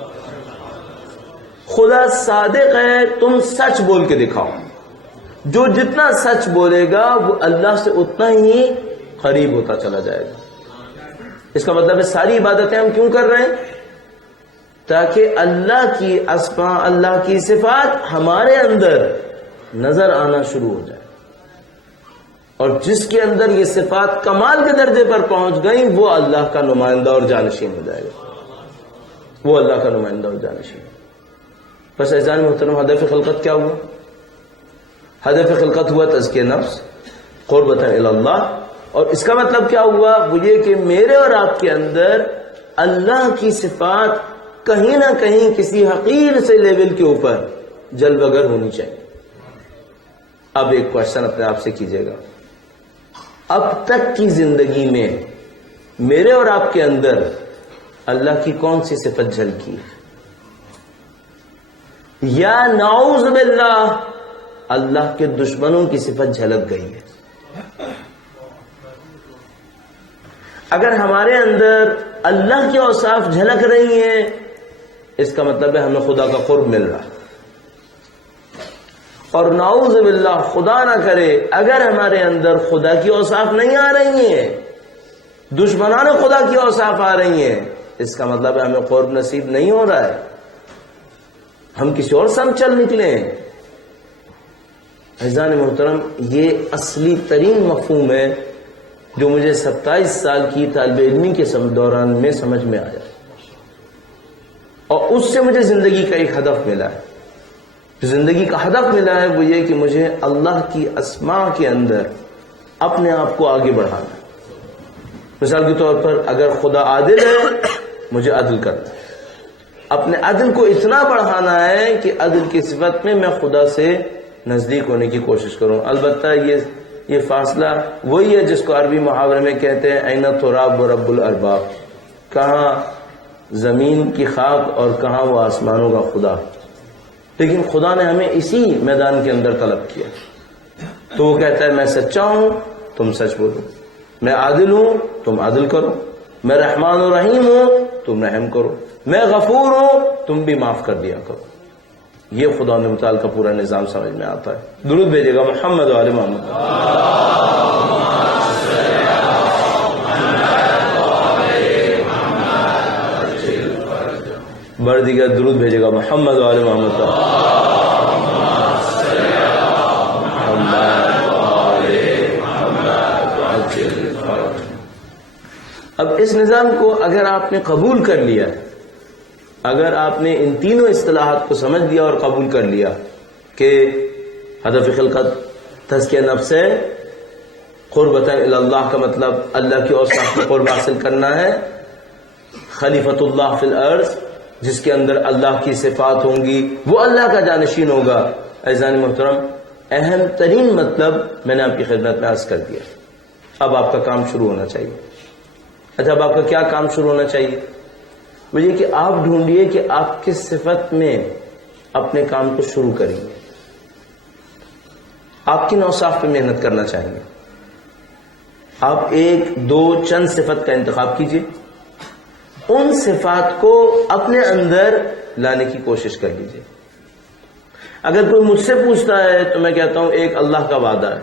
خدا صادق ہے، تم سچ بول کے دکھاؤ. جو جتنا سچ بولے گا وہ اللہ سے اتنا ہی قریب ہوتا چلا جائے گا. اس کا مطلب ہے ساری عبادتیں ہم کیوں کر رہے ہیں؟ تاکہ اللہ کی اسماء، اللہ کی صفات ہمارے اندر نظر آنا شروع ہو جائے. اور جس کے اندر یہ صفات کمال کے درجے پر پہنچ گئیں وہ اللہ کا نمائندہ اور جانشین ہو جائے گا. وہ اللہ کا نمائندہ اور جانشین. بس عزیزان محترم، ہدف خلقت کیا ہوا؟ ہدف خلقت ہوا تزکیہ نفس، قربتاً الی اللہ. اور اس کا مطلب کیا ہوا؟ وہ یہ کہ میرے اور آپ کے اندر اللہ کی صفات کہیں نہ کہیں کسی حقیر سے لیول کے اوپر جلوگر ہونی چاہیے. اب ایک کوشچن اپنے آپ سے کیجئے گا، اب تک کی زندگی میں میرے اور آپ کے اندر اللہ کی کون سی صفت جھلکی ہے؟ یا نعوذ باللہ اللہ کے دشمنوں کی صفت جھلک گئی ہے؟ اگر ہمارے اندر اللہ کی اوصاف جھلک رہی ہیں اس کا مطلب ہے ہمیں خدا کا قرب مل رہا ہے. اور نعوذ باللہ خدا نہ کرے اگر ہمارے اندر خدا کی اوصاف نہیں آ رہی ہیں، دشمنان خدا کی اوصاف آ رہی ہیں، اس کا مطلب ہے ہمیں قرب نصیب نہیں ہو رہا ہے، ہم کسی اور سمت چل نکلے ہیں. عزیزان محترم، یہ اصلی ترین مفہوم ہے جو مجھے 27 سال کی طالب علمی کے دوران میں سمجھ میں آیا، اور اس سے مجھے زندگی کا ایک ہدف ملا ہے. جو زندگی کا ہدف ملا ہے وہ یہ کہ مجھے اللہ کی اسماء کے اندر اپنے آپ کو آگے بڑھانا ہے. مثال کے طور پر اگر خدا عادل ہے مجھے عدل کرنا ہے، اپنے عدل کو اتنا بڑھانا ہے کہ عدل کی صفت میں میں خدا سے نزدیک ہونے کی کوشش کروں. البتہ یہ فاصلہ وہی ہے جس کو عربی محاورے میں کہتے ہیں این التراب و رب الارباب، کہاں زمین کی خاک اور کہاں وہ آسمانوں کا خدا. لیکن خدا نے ہمیں اسی میدان کے اندر طلب کیا. تو وہ کہتا ہے میں سچا ہوں تم سچ بولو، میں عادل ہوں تم عدل کرو، میں رحمان و رحیم ہوں تم رحم کرو، میں غفور ہوں تم بھی معاف کر دیا کرو. یہ خدا نے متعال کا پورا نظام سمجھ میں آتا ہے. درود بھیجے گا محمد و آل محمد. بڑھ دیگر درود بھیجے گا محمد وعلی محمد کا. اب اس نظام کو اگر آپ نے قبول کر لیا، اگر آپ نے ان تینوں اصطلاحات کو سمجھ لیا اور قبول کر لیا کہ ہدف خلقت تزکیہ نفس ہے، قربت اللہ کا مطلب اللہ کی اوصاف کو قرب حاصل کرنا ہے، خلیفۃ اللہ فی الارض جس کے اندر اللہ کی صفات ہوں گی وہ اللہ کا جانشین ہوگا. عزیزان محترم، اہم ترین مطلب میں نے آپ کی خدمت میں عرض کر دیا. اب آپ کا کام شروع ہونا چاہیے. اچھا، اب آپ کا کیا کام شروع ہونا چاہیے؟ وہ یہ کہ آپ ڈھونڈیے کہ آپ کس صفت میں اپنے کام کو شروع کریں گے. آپ کن اوصاف پہ محنت کرنا چاہیں گے؟ آپ ایک دو چند صفت کا انتخاب کیجیے، ان صفات کو اپنے اندر لانے کی کوشش کر لیجیے. اگر کوئی مجھ سے پوچھتا ہے تو میں کہتا ہوں ایک اللہ کا وعدہ ہے،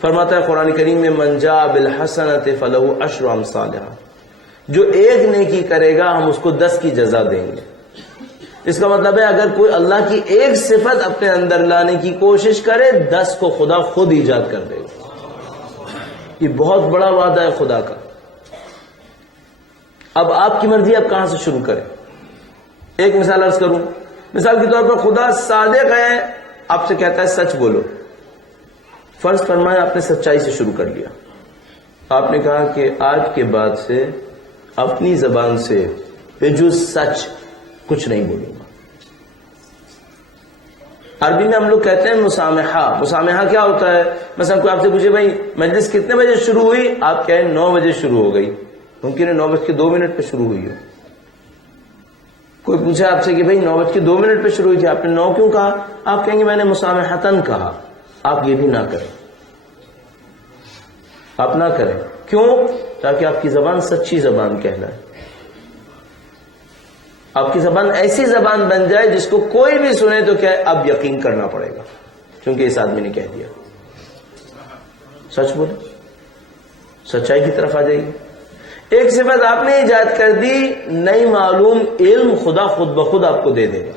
فرماتا ہے قرآن کریم میں من جاء بالحسنۃ فلہ عشر امثالھا، جو ایک نیکی کرے گا ہم اس کو 10 کی جزا دیں گے. اس کا مطلب ہے اگر کوئی اللہ کی ایک صفت اپنے اندر لانے کی کوشش کرے 10 کو خدا خود ایجاد کر دے گا. یہ بہت بڑا وعدہ ہے خدا کا. اب آپ کی مرضی آپ کہاں سے شروع کریں. ایک مثال عرض کروں. مثال کے طور پر خدا صادق ہے، آپ سے کہتا ہے سچ بولو. فرض فرمایا آپ نے سچائی سے شروع کر لیا. آپ نے کہا کہ آج کے بعد سے اپنی زبان سے بجز سچ کچھ نہیں بولوں گا. عربی میں ہم لوگ کہتے ہیں مسامحہ. مسامحہ کیا ہوتا ہے؟ مثلا کوئی آپ سے پوچھے بھائی مجلس کتنے بجے شروع ہوئی، آپ کہیں 9 بجے شروع ہو گئی. ممکن ہے 9:02 پہ شروع ہوئی ہو. کوئی پوچھا آپ سے کہ بھائی 9:02 پہ شروع ہوئی تھی، آپ نے 9 کیوں کہا؟ آپ کہیں گے میں نے مسامحتن کہا. آپ یہ بھی نہ کریں، آپ نہ کریں. کیوں؟ تاکہ آپ کی زبان سچی زبان کہلائے، آپ کی زبان ایسی زبان بن جائے جس کو کوئی بھی سنے تو کہ اب یقین کرنا پڑے گا کیونکہ اس آدمی نے کہہ دیا. سچ بولے، سچائی کی طرف آ جائے گی. ایک صفت آپ نے ایجاد کر دی، نہیں معلوم علم خدا خود بخود آپ کو دے دے گا،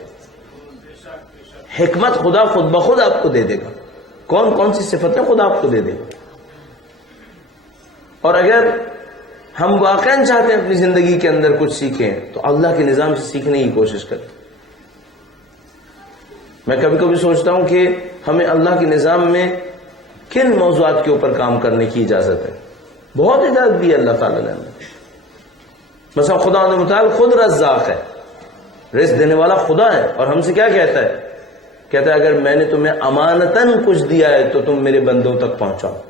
حکمت خدا خود بخود آپ کو دے دے گا. کون کون سی صفتیں خدا آپ کو دے دے گا. اور اگر ہم واقعاً چاہتے ہیں اپنی زندگی کے اندر کچھ سیکھیں تو اللہ کے نظام سے سیکھنے کی کوشش کریں. میں کبھی کبھی سوچتا ہوں کہ ہمیں اللہ کے نظام میں کن موضوعات کے اوپر کام کرنے کی اجازت ہے. بہت اجازت دی ہے اللہ تعالیٰ نے ہمیں. مثلا خدا متعال خود رزاق ہے، رزق دینے والا خدا ہے، اور ہم سے کیا کہتا ہے؟ کہتا ہے اگر میں نے تمہیں امانتاً کچھ دیا ہے تو تم میرے بندوں تک پہنچاؤ.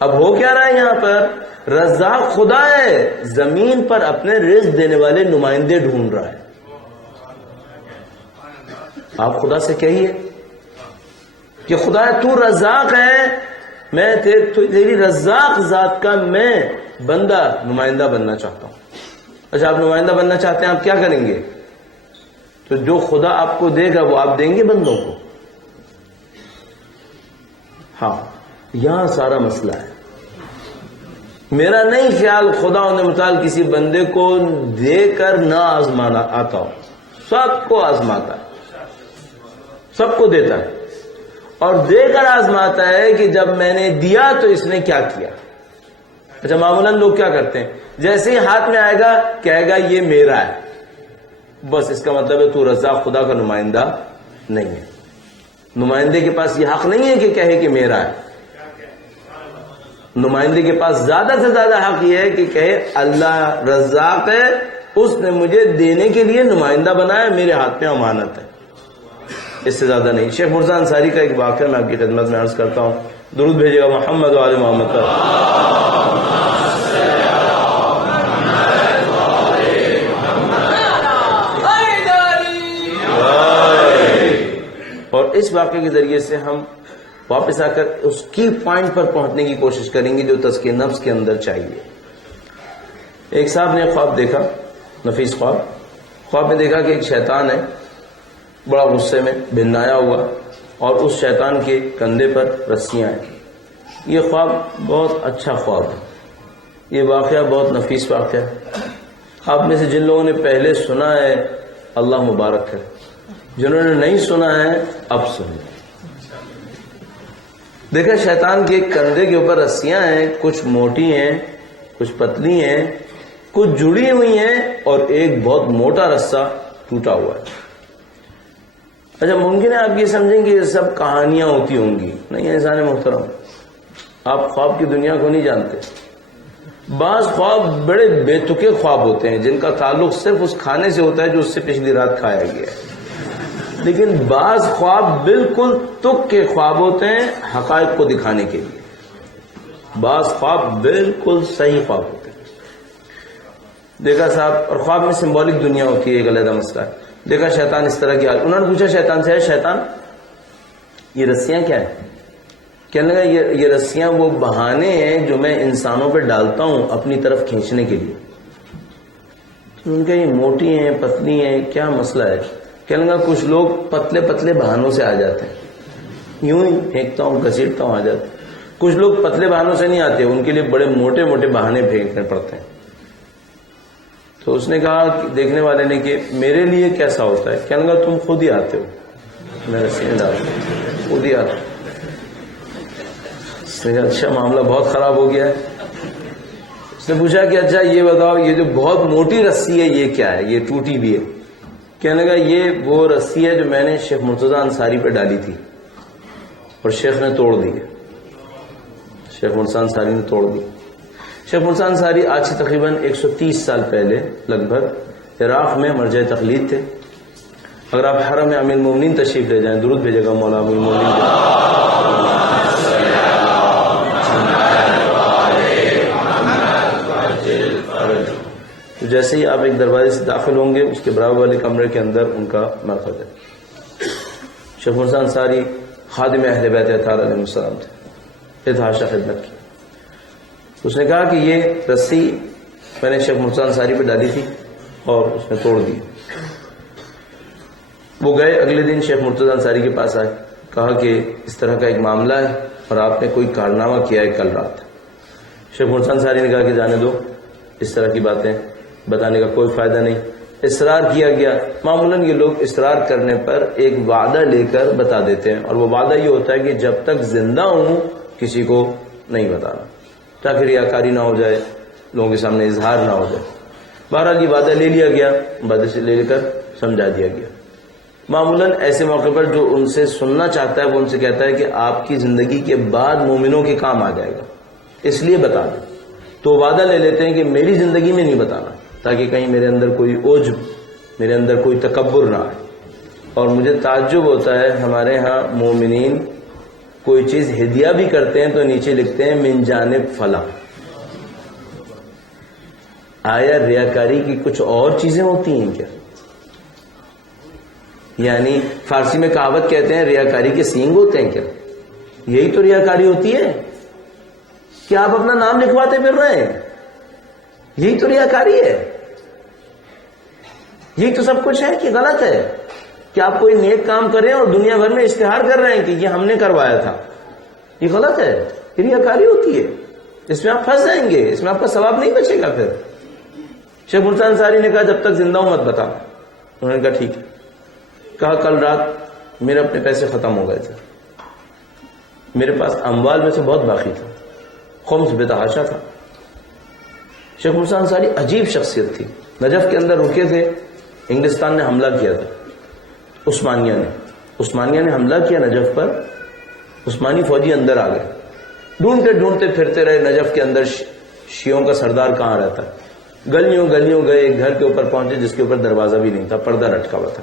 اب ہو کیا رہا ہے یہاں پر؟ رزاق خدا ہے، زمین پر اپنے رزق دینے والے نمائندے ڈھونڈ رہا ہے. آپ خدا سے کہیے کہ خدا تو رزاق ہے، میں تیری رزاق ذات کا میں بندہ نمائندہ بننا چاہتا ہوں. اچھا، آپ نمائندہ بننا چاہتے ہیں، آپ کیا کریں گے؟ تو جو خدا آپ کو دے گا وہ آپ دیں گے بندوں کو. ہاں، یہاں سارا مسئلہ ہے. میرا نہیں خیال خدا نے متعال کسی بندے کو دے کر نہ آزمانا آتا ہو. سب کو آزماتا ہے، سب کو دیتا ہے، اور دے کر آزماتا ہے کہ جب میں نے دیا تو اس نے کیا کیا. اچھا، معمولاً لوگ کیا کرتے ہیں؟ جیسے ہی ہاتھ میں آئے گا کہے گا یہ میرا ہے، بس اس کا مطلب ہے تو رزاق خدا کا نمائندہ نہیں ہے. نمائندے کے پاس یہ حق نہیں ہے کہ کہے کہ میرا ہے. نمائندے کے پاس زیادہ سے زیادہ حق یہ ہے کہ کہے اللہ رزاق ہے، اس نے مجھے دینے کے لیے نمائندہ بنایا، میرے ہاتھ میں امانت ہے. اس سے زیادہ نہیں. شیخ مرزا انصاری کا ایک واقعہ میں آپ کی خدمت میں عرض کرتا ہوں. درود بھیجے گا محمد وعلی محمد پر. اور اس واقعے کے ذریعے سے ہم واپس آ کر اس کی پوائنٹ پر پہنچنے کی کوشش کریں گے جو تزکیہ نفس کے اندر چاہیے. ایک صاحب نے خواب دیکھا، نفیس خواب. خواب میں دیکھا کہ ایک شیطان ہے، بڑا غصے میں بھنایا ہوا، اور اس شیطان کے کندھے پر رسیاں ہیں. یہ خواب بہت اچھا خواب ہے، یہ واقعہ بہت نفیس واقعہ ہے. آپ میں سے جن لوگوں نے پہلے سنا ہے اللہ مبارک کرے، جنہوں نے نہیں سنا ہے اب سنیں۔ دیکھا شیطان کے کندھے کے اوپر رسیاں ہیں، کچھ موٹی ہیں کچھ پتلی ہیں، کچھ جڑی ہوئی ہیں اور ایک بہت موٹا رسہ ٹوٹا ہوا ہے۔ اچھا ممکن ہے آپ یہ سمجھیں کہ یہ سب کہانیاں ہوتی ہوں گی، نہیں انسان محترم، آپ خواب کی دنیا کو نہیں جانتے۔ بعض خواب بڑے بے تکے خواب ہوتے ہیں جن کا تعلق صرف اس کھانے سے ہوتا ہے جو اس سے پچھلی رات کھایا گیا ہے، لیکن بعض خواب بالکل تک کے خواب ہوتے ہیں حقائق کو دکھانے کے لیے، بعض خواب بالکل صحیح خواب ہوتے ہیں۔ دیکھا صاحب، اور خواب میں سمبولک دنیا ہوتی ہے، ایک علیحدہ مسئلہ ہے۔ دیکھا شیطان اس طرح کی حال، انہوں نے پوچھا شیطان سے، ہے شیطان یہ رسیاں کیا ہیں؟ کہنے لگا یہ رسیاں وہ بہانے ہیں جو میں انسانوں پہ ڈالتا ہوں اپنی طرف کھینچنے کے لیے۔ تو ان کے یہ موٹی ہیں پتلی ہیں، کیا مسئلہ ہے؟ کہنے لگا کچھ لوگ پتلے پتلے بہانوں سے آ جاتے ہیں، یوں ہی پھینکتا ہوں گھسیٹتا ہوں آ جاتے ہیں۔ کچھ لوگ پتلے بہانوں سے نہیں آتے، ان کے لیے بڑے موٹے موٹے بہانے پھینکنے پڑتے ہیں۔ تو اس نے کہا دیکھنے والے نے کہ میرے لیے کیسا ہوتا ہے؟ کہنے لگا تم خود ہی آتے ہو، میں رسیاں ڈالتا ہوں، خود ہی آتے ہو۔ اس نے کہا اچھا معاملہ بہت خراب ہو گیا ہے۔ اس نے پوچھا کہ اچھا یہ بتاؤ یہ جو بہت موٹی رسی ہے یہ کیا ہے، یہ ٹوٹی بھی ہے؟ کہنے لگا یہ وہ رسی ہے جو میں نے شیخ مرتضی انصاری پہ ڈالی تھی اور شیخ نے توڑ دی، شیخ مرتضی انصاری نے توڑ دی۔ شیخ مرتضی انصاری آج سے تقریباً 130 سال پہلے لگ بھگ عراق میں مرجع تقلید تھے۔ اگر آپ حرم امیر المومنین تشریف لے جائیں، درود بھیجے گا مولا امیر المومنین تو جیسے ہی آپ ایک دروازے سے داخل ہوں گے اس کے برابر والے کمرے کے اندر ان کا مرکز ہے۔ شیخ مرتضی انصاری خادم اہل بیت اطہار علیہ السلام تھے، اتحاشا خدمت کی۔ اس نے کہا کہ یہ رسی میں نے شیخ مرتضی انصاری پہ ڈالی تھی اور اس نے توڑ دی۔ وہ گئے اگلے دن شیخ مرتضی انصاری کے پاس آئے، کہا کہ اس طرح کا ایک معاملہ ہے اور آپ نے کوئی کارنامہ کیا ہے کل رات۔ شیخ مرتضی انصاری نے کہا کہ جانے دو، اس طرح کی باتیں بتانے کا کوئی فائدہ نہیں۔ اصرار کیا گیا، معمولاً یہ لوگ اصرار کرنے پر ایک وعدہ لے کر بتا دیتے ہیں، اور وہ وعدہ یہ ہوتا ہے کہ جب تک زندہ ہوں کسی کو نہیں بتانا، تاکہ ریاکاری نہ ہو جائے، لوگوں کے سامنے اظہار نہ ہو جائے۔ بہرحال یہ وعدہ لے لیا گیا، وعدے سے لے کر سمجھا دیا گیا۔ معمولاً ایسے موقع پر جو ان سے سننا چاہتا ہے وہ ان سے کہتا ہے کہ آپ کی زندگی کے بعد مومنوں کے کام آ جائے گا، اس لیے بتا دیں۔ تو وعدہ لے لیتے ہیں کہ میری زندگی میں نہیں بتانا، تاکہ کہیں میرے اندر کوئی عجب، میرے اندر کوئی تکبر نہ آئے۔ اور مجھے تعجب ہوتا ہے ہمارے ہاں مومنین کوئی چیز ہدیہ بھی کرتے ہیں تو نیچے لکھتے ہیں من جانب فلاں۔ آیا ریاکاری کی کچھ اور چیزیں ہوتی ہیں کیا؟ یعنی فارسی میں کہاوت کہتے ہیں ریاکاری کے سینگ ہوتے ہیں کیا؟ یہی تو ریاکاری ہوتی ہے کہ آپ اپنا نام لکھواتے پھر رہے ہیں، یہی تو ریاکاری ہے، یہی تو سب کچھ ہے کہ غلط ہے کہ آپ کوئی نیک کام کریں اور دنیا بھر میں اشتہار کر رہے ہیں کہ یہ ہم نے کروایا تھا، یہ غلط ہے، یہ ریاکاری ہوتی ہے، اس میں آپ پھنس جائیں گے، اس میں آپ کا ثواب نہیں بچے گا۔ پھر شیخ مرتضی انصاری نے کہا جب تک زندہ ہوں مت بتا۔ انہوں نے کہا ٹھیک ہے۔ کہا کل رات میرے اپنے پیسے ختم ہو گئے تھے، میرے پاس اموال میں سے بہت باقی تھا، خمس بے تحاشا تھا۔ شیخ مرتضی انصاری عجیب شخصیت تھی، نجف کے اندر رکے تھے، انگلستان نے حملہ کیا تھا، عثمانیہ نے حملہ کیا نجف پر، عثمانی فوجی اندر آ گئے، ڈھونڈتے ڈھونڈتے پھرتے رہے نجف کے اندر شیعوں کا سردار کہاں رہتا، گلیوں گلیوں گئے، ایک گھر کے اوپر پہنچے جس کے اوپر دروازہ بھی نہیں تھا، پردہ لٹکا ہوا تھا،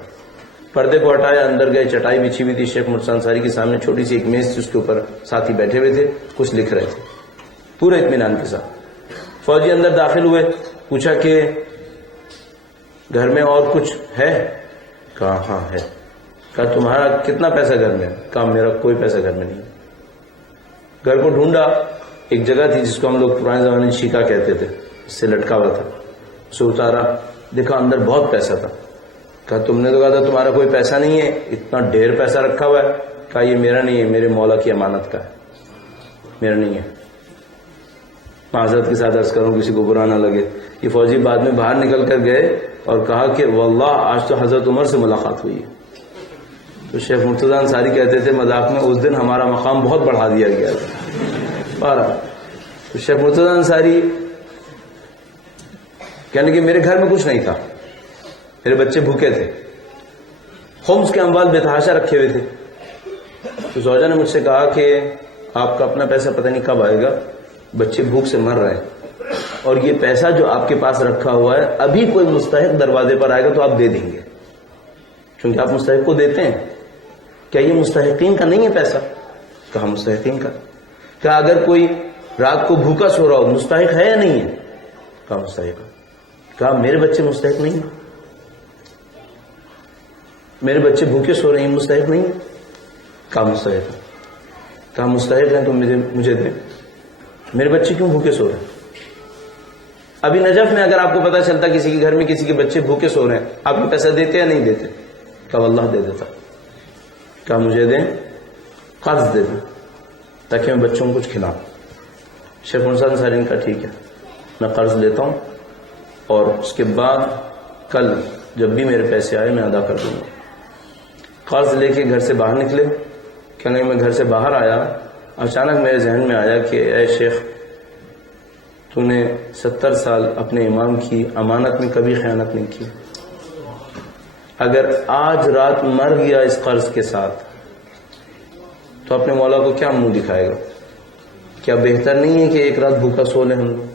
پردے کو ہٹایا، اندر گئے، چٹائی بچھی ہوئی تھی، شیخ مرتضی انصاری کے سامنے چھوٹی سی ایک میز تھی، اس کے اوپر ساتھی بیٹھے ہوئے تھے، کچھ لکھ رہے تھے پورے اطمینان کے ساتھ۔ فوجی اندر داخل ہوئے، پوچھا کہ گھر میں اور کچھ ہے؟ کہا ہاں ہے۔ کہا تمہارا کتنا پیسہ گھر میں؟ کہا میرا کوئی پیسہ گھر میں نہیں۔ گھر کو ڈھونڈا، ایک جگہ تھی جس کو ہم لوگ پرانے زمانے میں شیکا کہتے تھے، اس سے لٹکا ہوا تھا، اسے اتارا، دیکھا اندر بہت پیسہ تھا۔ کہا تم نے تو کہا تھا تمہارا کوئی پیسہ نہیں ہے، اتنا ڈھیر پیسہ رکھا ہوا ہے۔ کہا یہ میرا نہیں ہے، میرے مولا کی امانت کا ہے، میرا نہیں ہے۔ معذرت کے ساتھ عرض کروں کسی کو برا نہ لگے، یہ فوجی بعد میں باہر نکل کر گئے اور کہا کہ واللہ آج تو حضرت عمر سے ملاقات ہوئی ہے. تو شیخ مرتضی انصاری کہتے تھے مذاق میں اس دن ہمارا مقام بہت بڑھا دیا گیا تھا. تو شیخ مرتضی انصاری کہنے کہ میرے گھر میں کچھ نہیں تھا, میرے بچے بھوکے تھے, خمس کے اموال بے تحاشا رکھے ہوئے تھے. تو زوجہ نے مجھ سے کہا کہ آپ کا اپنا پیسہ پتہ نہیں کب آئے گا, بچے بھوک سے مر رہے ہیں, اور یہ پیسہ جو آپ کے پاس رکھا ہوا ہے ابھی کوئی مستحق دروازے پر آئے گا تو آپ دے دیں گے, کیونکہ آپ مستحق کو دیتے ہیں. کیا یہ مستحقین کا نہیں ہے پیسہ؟ کہا مستحقین کا. کہا اگر کوئی رات کو بھوکا سو رہا ہو مستحق ہے یا نہیں ہے؟ کہا مستحق. کہا میرے بچے مستحق نہیں ہیں, میرے بچے بھوکے سو رہے ہیں مستحق نہیں ہیں؟ کہا مستحق. کہا مستحق ہیں تو مجھے دیں, میرے بچے کیوں بھوکے سو رہے ہیں؟ ابھی نجف میں اگر آپ کو پتا چلتا کسی کے گھر میں کسی کے بچے بھوکے سو رہے ہیں, آپ کو پیسہ دیتے یا نہیں دیتے؟ کہا واللہ دے دیتا. کہا مجھے دیں, قرض دے دیں تاکہ میں بچوں کو کچھ کھلاؤں. شیخ مرتضی انصاری نے کہا ٹھیک ہے میں قرض لیتا ہوں, اور اس کے بعد کل جب بھی میرے پیسے آئے میں ادا کر دوں گا. قرض لے کے گھر سے باہر نکلے. کہنے میں گھر سے باہر آیا, اچانک میرے ذہن میں آیا کہ اے شیخ تو نے 70 سال اپنے امام کی امانت میں کبھی خیانت نہیں کی. اگر آج رات مر گیا اس قرض کے ساتھ تو اپنے مولا کو کیا منہ دکھائے گا؟ کیا بہتر نہیں ہے کہ ایک رات بھوکا سو لیں ہم لوگ؟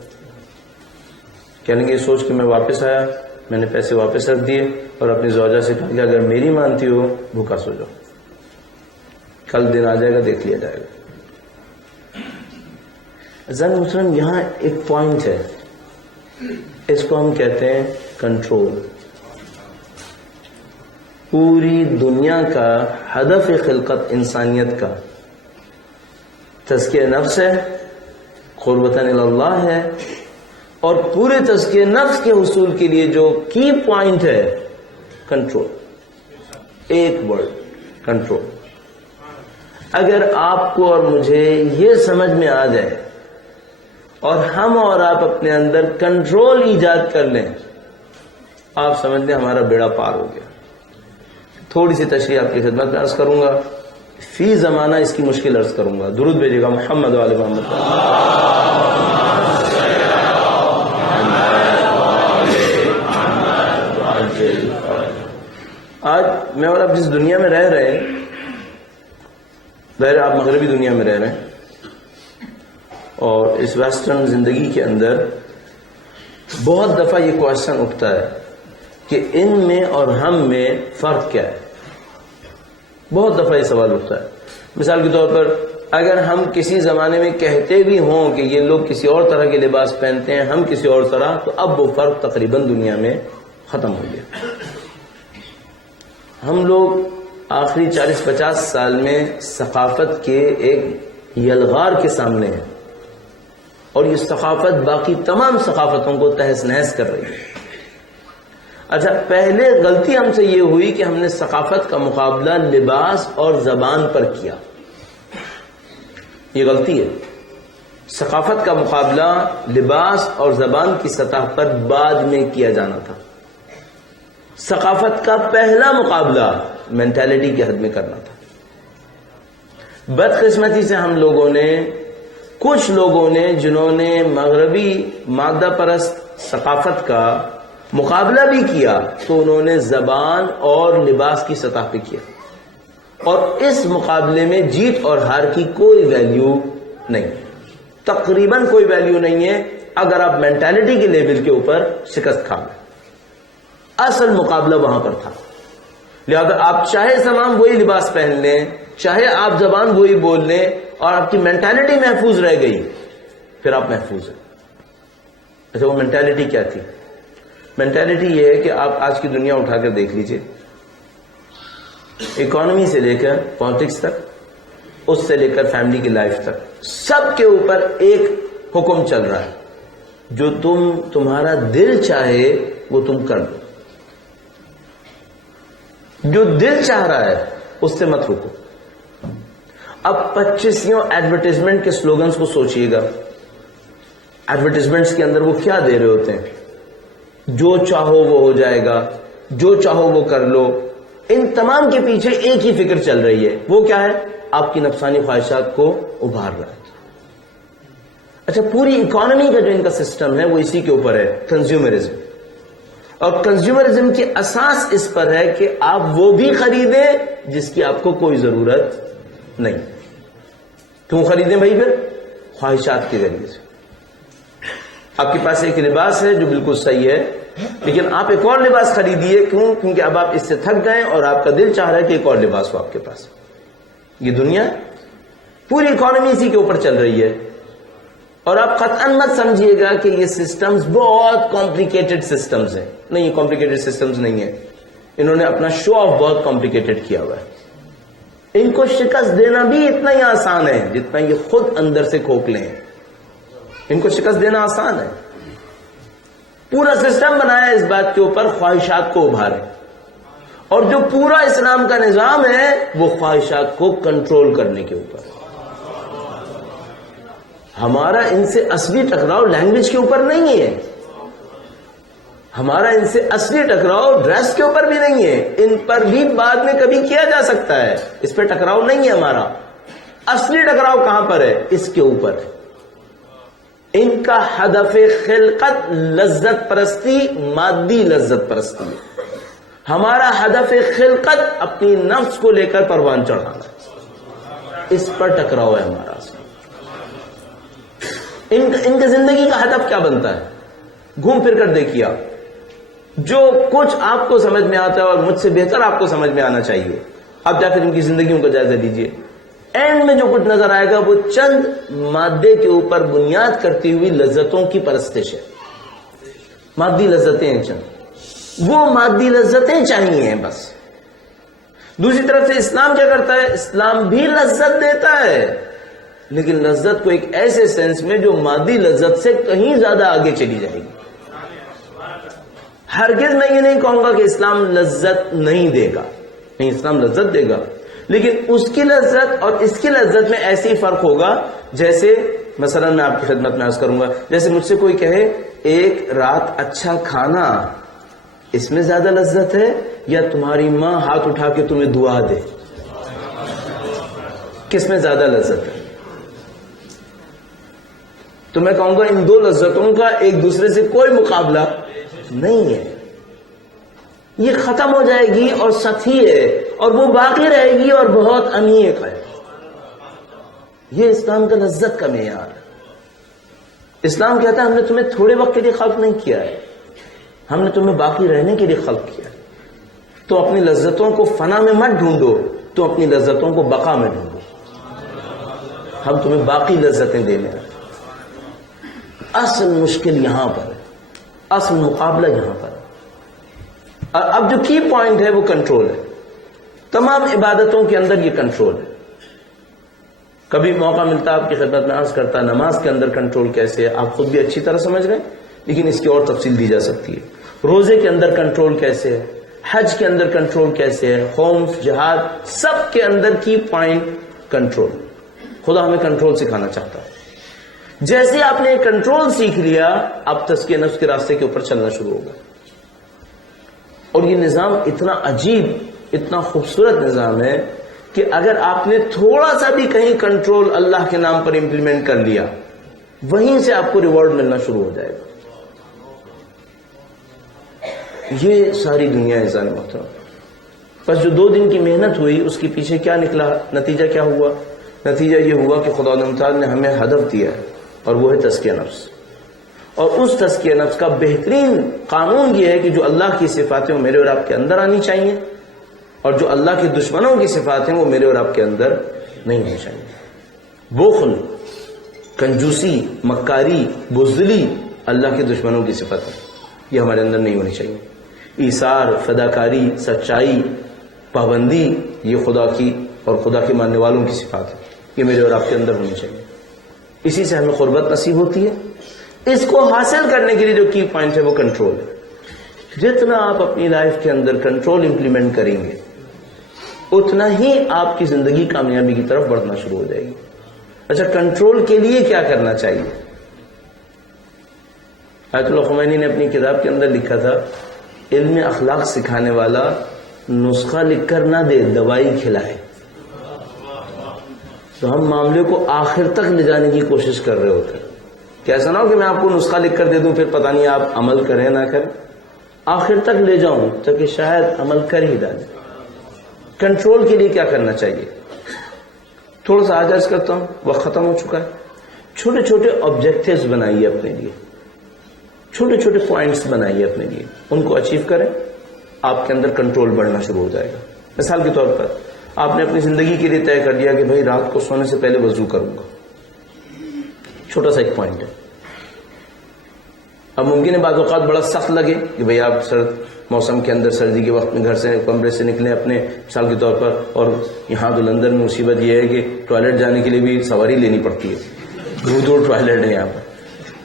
کہنے یہ سوچ کے میں واپس آیا, میں نے پیسے واپس رکھ دیے اور اپنی زوجہ سے کہا کہ اگر میری مانتی ہو بھوکا سو جاؤ, کل دن آ جائے گا دیکھ لیا جائے گا. زن مسلم یہاں ایک پوائنٹ ہے, اس کو ہم کہتے ہیں کنٹرول. پوری دنیا کا ہدف خلقت انسانیت کا تزکیہ نفس ہے, قربتاً اللہ ہے, اور پورے تزکیہ نفس کے حصول کے لیے جو کی پوائنٹ ہے کنٹرول. ایک ورڈ کنٹرول. اگر آپ کو اور مجھے یہ سمجھ میں آ جائے اور ہم اور آپ اپنے اندر کنٹرول ایجاد کر لیں, آپ سمجھ لیں ہمارا بیڑا پار ہو گیا. تھوڑی سی تشریح آپ کی خدمت میں عرض کروں گا, فی زمانہ اس کی مشکل عرض کروں گا. درود بھیجیے گا محمد وعلی محمد. آج میں اور آپ جس دنیا میں رہ رہے ہیں, ظاہر آپ مغربی دنیا میں رہ رہے ہیں, اور اس ویسٹرن زندگی کے اندر بہت دفعہ یہ کوشچن اٹھتا ہے کہ ان میں اور ہم میں فرق کیا ہے. بہت دفعہ یہ سوال اٹھتا ہے. مثال کے طور پر اگر ہم کسی زمانے میں کہتے بھی ہوں کہ یہ لوگ کسی اور طرح کے لباس پہنتے ہیں, ہم کسی اور طرح, تو اب وہ فرق تقریباً دنیا میں ختم ہو گیا. ہم لوگ آخری 40-50 سال میں ثقافت کے ایک یلغار کے سامنے ہیں, اور یہ ثقافت باقی تمام ثقافتوں کو تہس نہس کر رہی ہے. اچھا, پہلے غلطی ہم سے یہ ہوئی کہ ہم نے ثقافت کا مقابلہ لباس اور زبان پر کیا. یہ غلطی ہے. ثقافت کا مقابلہ لباس اور زبان کی سطح پر بعد میں کیا جانا تھا. ثقافت کا پہلا مقابلہ مینٹالٹی کے حد میں کرنا تھا. بدقسمتی سے ہم لوگوں نے, کچھ لوگوں نے جنہوں نے مغربی مادہ پرست ثقافت کا مقابلہ بھی کیا, تو انہوں نے زبان اور لباس کی سطح پہ کیا, اور اس مقابلے میں جیت اور ہار کی کوئی ویلیو نہیں, تقریباً کوئی ویلیو نہیں ہے اگر آپ مینٹالٹی کے لیول کے اوپر شکست کھا گئے. اصل مقابلہ وہاں پر تھا. لہذا آپ چاہے تمام وہی لباس پہن لیں, چاہے آپ زبان وہی بول لیں, اور آپ کی مینٹالٹی محفوظ رہ گئی, پھر آپ محفوظ ہیں. اچھا, وہ مینٹالٹی کیا تھی؟ مینٹالٹی یہ ہے کہ آپ آج کی دنیا اٹھا کر دیکھ لیجئے, اکانومی سے لے کر پالیٹکس تک, اس سے لے کر فیملی کی لائف تک, سب کے اوپر ایک حکم چل رہا ہے, جو تمہارا دل چاہے وہ تم کر دو. جو دل چاہ رہا ہے اس سے مت رکو. اب 25 ایڈورٹائزمنٹ کے سلوگنز کو سوچئے گا. ایڈورٹائزمنٹس کے اندر وہ کیا دے رہے ہوتے ہیں؟ جو چاہو وہ ہو جائے گا، جو چاہو وہ کر لو، ان تمام کے پیچھے ایک ہی فکر چل رہی ہے، وہ کیا ہے؟ آپ کی نفسانی خواہشات کو ابھار رہا ہے۔ اچھا، پوری اکانومی کا جو ان کا سسٹم ہے وہ اسی کے اوپر ہے، کنزیومرزم، اور کنزیومرزم کی اساس اس پر ہے کہ آپ وہ بھی خریدیں جس کی آپ کو کوئی ضرورت نہیں۔ کیوں خریدیں بھائی؟ پھر خواہشات کے ذریعے سے۔ آپ کے پاس ایک لباس ہے جو بالکل صحیح ہے، لیکن آپ ایک اور لباس خریدیے، کیوں؟ کیونکہ اب آپ اس سے تھک گئے اور آپ کا دل چاہ رہا ہے کہ ایک اور لباس ہو آپ کے پاس۔ یہ دنیا، پوری اکانومی اسی کے اوپر چل رہی ہے، اور آپ قطعاً مت سمجھیے گا کہ یہ سسٹمز بہت کمپلیکیٹڈ سسٹمز ہیں، نہیں، یہ کمپلیکیٹڈ سسٹمز نہیں ہیں، انہوں نے اپنا شو آف بہت کمپلیکیٹڈ کیا ہوا ہے۔ ان کو شکست دینا بھی اتنا ہی آسان ہے جتنا یہ خود اندر سے کھوکھلے ہیں۔ ان کو شکست دینا آسان ہے، پورا سسٹم بنایا اس بات کے اوپر خواہشات کو ابھارے، اور جو پورا اسلام کا نظام ہے وہ خواہشات کو کنٹرول کرنے کے اوپر۔ ہمارا ان سے اصلی ٹکراؤ لینگویج کے اوپر نہیں ہے، ہمارا ان سے اصلی ٹکراؤ ڈریس کے اوپر بھی نہیں ہے، ان پر بھی بعد میں کبھی کیا جا سکتا ہے، اس پہ ٹکراؤ نہیں ہے ہمارا۔ اصلی ٹکراؤ کہاں پر ہے؟ اس کے اوپر ہے۔ ان کا ہدف خلقت لذت پرستی، مادی لذت پرستی ہے، ہمارا ہدف خلقت اپنی نفس کو لے کر پروان چڑھانا ہے، اس پر ٹکراؤ ہے ہمارا۔ ان کی زندگی کا ہدف کیا بنتا ہے؟ گھوم پھر کر دیکھیے آپ، جو کچھ آپ کو سمجھ میں آتا ہے اور مجھ سے بہتر آپ کو سمجھ میں آنا چاہیے، آپ جا کر ان کی زندگیوں کا جائزہ لیجئے، اینڈ میں جو کچھ نظر آئے گا وہ چند مادے کے اوپر بنیاد کرتی ہوئی لذتوں کی پرستش ہے۔ مادی لذتیں ہیں چند، وہ مادی لذتیں چاہیے بس۔ دوسری طرف سے اسلام کیا کرتا ہے؟ اسلام بھی لذت دیتا ہے، لیکن لذت کو ایک ایسے سینس میں جو مادی لذت سے کہیں زیادہ آگے چلی جائے گی۔ ہرگز میں یہ نہیں کہوں گا کہ اسلام لذت نہیں دے گا، نہیں، اسلام لذت دے گا، لیکن اس کی لذت اور اس کی لذت میں ایسی فرق ہوگا جیسے مثلا میں آپ کی خدمت میں عرض کروں گا، جیسے مجھ سے کوئی کہے ایک رات اچھا کھانا، اس میں زیادہ لذت ہے یا تمہاری ماں ہاتھ اٹھا کے تمہیں دعا دے، کس میں زیادہ لذت ہے؟ تو میں کہوں گا ان دو لذتوں کا ایک دوسرے سے کوئی مقابلہ نہیں ہے، یہ ختم ہو جائے گی اور سطحی ہے، اور وہ باقی رہے گی اور بہت عمیق ہے۔ یہ اسلام کا لذت کا معیار ہے۔ اسلام کہتا ہے ہم نے تمہیں تھوڑے وقت کے لیے خلق نہیں کیا ہے، ہم نے تمہیں باقی رہنے کے لیے خلق کیا ہے۔ تو اپنی لذتوں کو فنا میں مت ڈھونڈو، تو اپنی لذتوں کو بقا میں ڈھونڈو۔ ہم تمہیں باقی لذتیں دینے ہیں۔ اصل مشکل یہاں پر ہے، اصل مقابلہ یہاں پر ہے۔ اور اب جو کی پوائنٹ ہے وہ کنٹرول ہے، تمام عبادتوں کے اندر یہ کنٹرول ہے۔ کبھی موقع ملتا آپ کی خدمت میں عرض کرتا نماز کے اندر کنٹرول کیسے ہے، آپ خود بھی اچھی طرح سمجھ گئے، لیکن اس کی اور تفصیل دی جا سکتی ہے۔ روزے کے اندر کنٹرول کیسے ہے، حج کے اندر کنٹرول کیسے ہے، خوف، جہاد، سب کے اندر کی پوائنٹ کنٹرول۔ خدا ہمیں کنٹرول سکھانا چاہتا ہے۔ جیسے آپ نے کنٹرول سیکھ لیا، اب تزکیہ نفس کے راستے کے اوپر چلنا شروع ہوگا۔ اور یہ نظام اتنا عجیب، اتنا خوبصورت نظام ہے کہ اگر آپ نے تھوڑا سا بھی کہیں کنٹرول اللہ کے نام پر امپلیمنٹ کر لیا، وہیں سے آپ کو ریوارڈ ملنا شروع ہو جائے گا۔ یہ ساری دنیا انسان محترم، بس جو 2 دن کی محنت ہوئی اس کے پیچھے کیا نکلا، نتیجہ کیا ہوا؟ نتیجہ یہ ہوا کہ خدا تعالیٰ نے ہمیں ہدف دیا ہے، اور وہ ہے تزکیہ نفس۔ اور اس تزکیہ نفس کا بہترین قانون یہ ہے کہ جو اللہ کی صفات ہیں وہ میرے اور آپ کے اندر آنی چاہیے، اور جو اللہ کے دشمنوں کی صفات ہیں وہ میرے اور آپ کے اندر نہیں ہونی چاہیے۔ بخل، کنجوسی، مکاری، بزدلی اللہ کے دشمنوں کی صفت ہے، یہ ہمارے اندر نہیں ہونی چاہیے۔ ایثار، فداکاری، سچائی، پابندی، یہ خدا کی اور خدا کے ماننے والوں کی صفات ہے، یہ میرے اور آپ کے اندر ہونی چاہیے۔ اسی سے ہمیں قربت نصیب ہوتی ہے۔ اس کو حاصل کرنے کے لیے جو کی پوائنٹ ہے وہ کنٹرول ہے۔ جتنا آپ اپنی لائف کے اندر کنٹرول امپلیمنٹ کریں گے، اتنا ہی آپ کی زندگی کامیابی کی طرف بڑھنا شروع ہو جائے گی۔ اچھا، کنٹرول کے لیے کیا کرنا چاہیے؟ آیت اللہ خمینی نے اپنی کتاب کے اندر لکھا تھا علم اخلاق سکھانے والا نسخہ لکھ کر نہ دے، دوائی کھلائے. تو ہم معاملے کو آخر تک لے جانے کی کوشش کر رہے ہوتے ہیں کہ ایسا نہ ہو کہ میں آپ کو نسخہ لکھ کر دے دوں پھر پتہ نہیں آپ عمل کریں نہ کریں. آخر تک لے جاؤں تاکہ شاید عمل کر ہی ڈالیں. کنٹرول کے لیے کیا کرنا چاہیے؟ تھوڑا سا عرض کرتا ہوں، وقت ختم ہو چکا ہے. چھوٹے چھوٹے آبجیکٹیوز بنائیے اپنے لیے، چھوٹے چھوٹے پوائنٹس بنائیے اپنے لیے، ان کو اچیو کریں، آپ کے اندر کنٹرول بڑھنا شروع ہو جائے گا. مثال کے طور پر آپ نے اپنی زندگی کے لیے طے کر لیا کہ بھائی رات کو سونے سے پہلے وضو کروں گا. چھوٹا سا ایک پوائنٹ ہے. اب ممکن ہے بعض اوقات بڑا سخت لگے کہ بھئی آپ سرد موسم کے اندر سردی کے وقت میں گھر سے کمرے سے نکلیں اپنے، مثال کے طور پر، اور یہاں تو لندن میں مصیبت یہ ہے کہ ٹوائلٹ جانے کے لیے بھی سواری لینی پڑتی ہے، دور دور ٹوائلٹ ہے یہاں پر.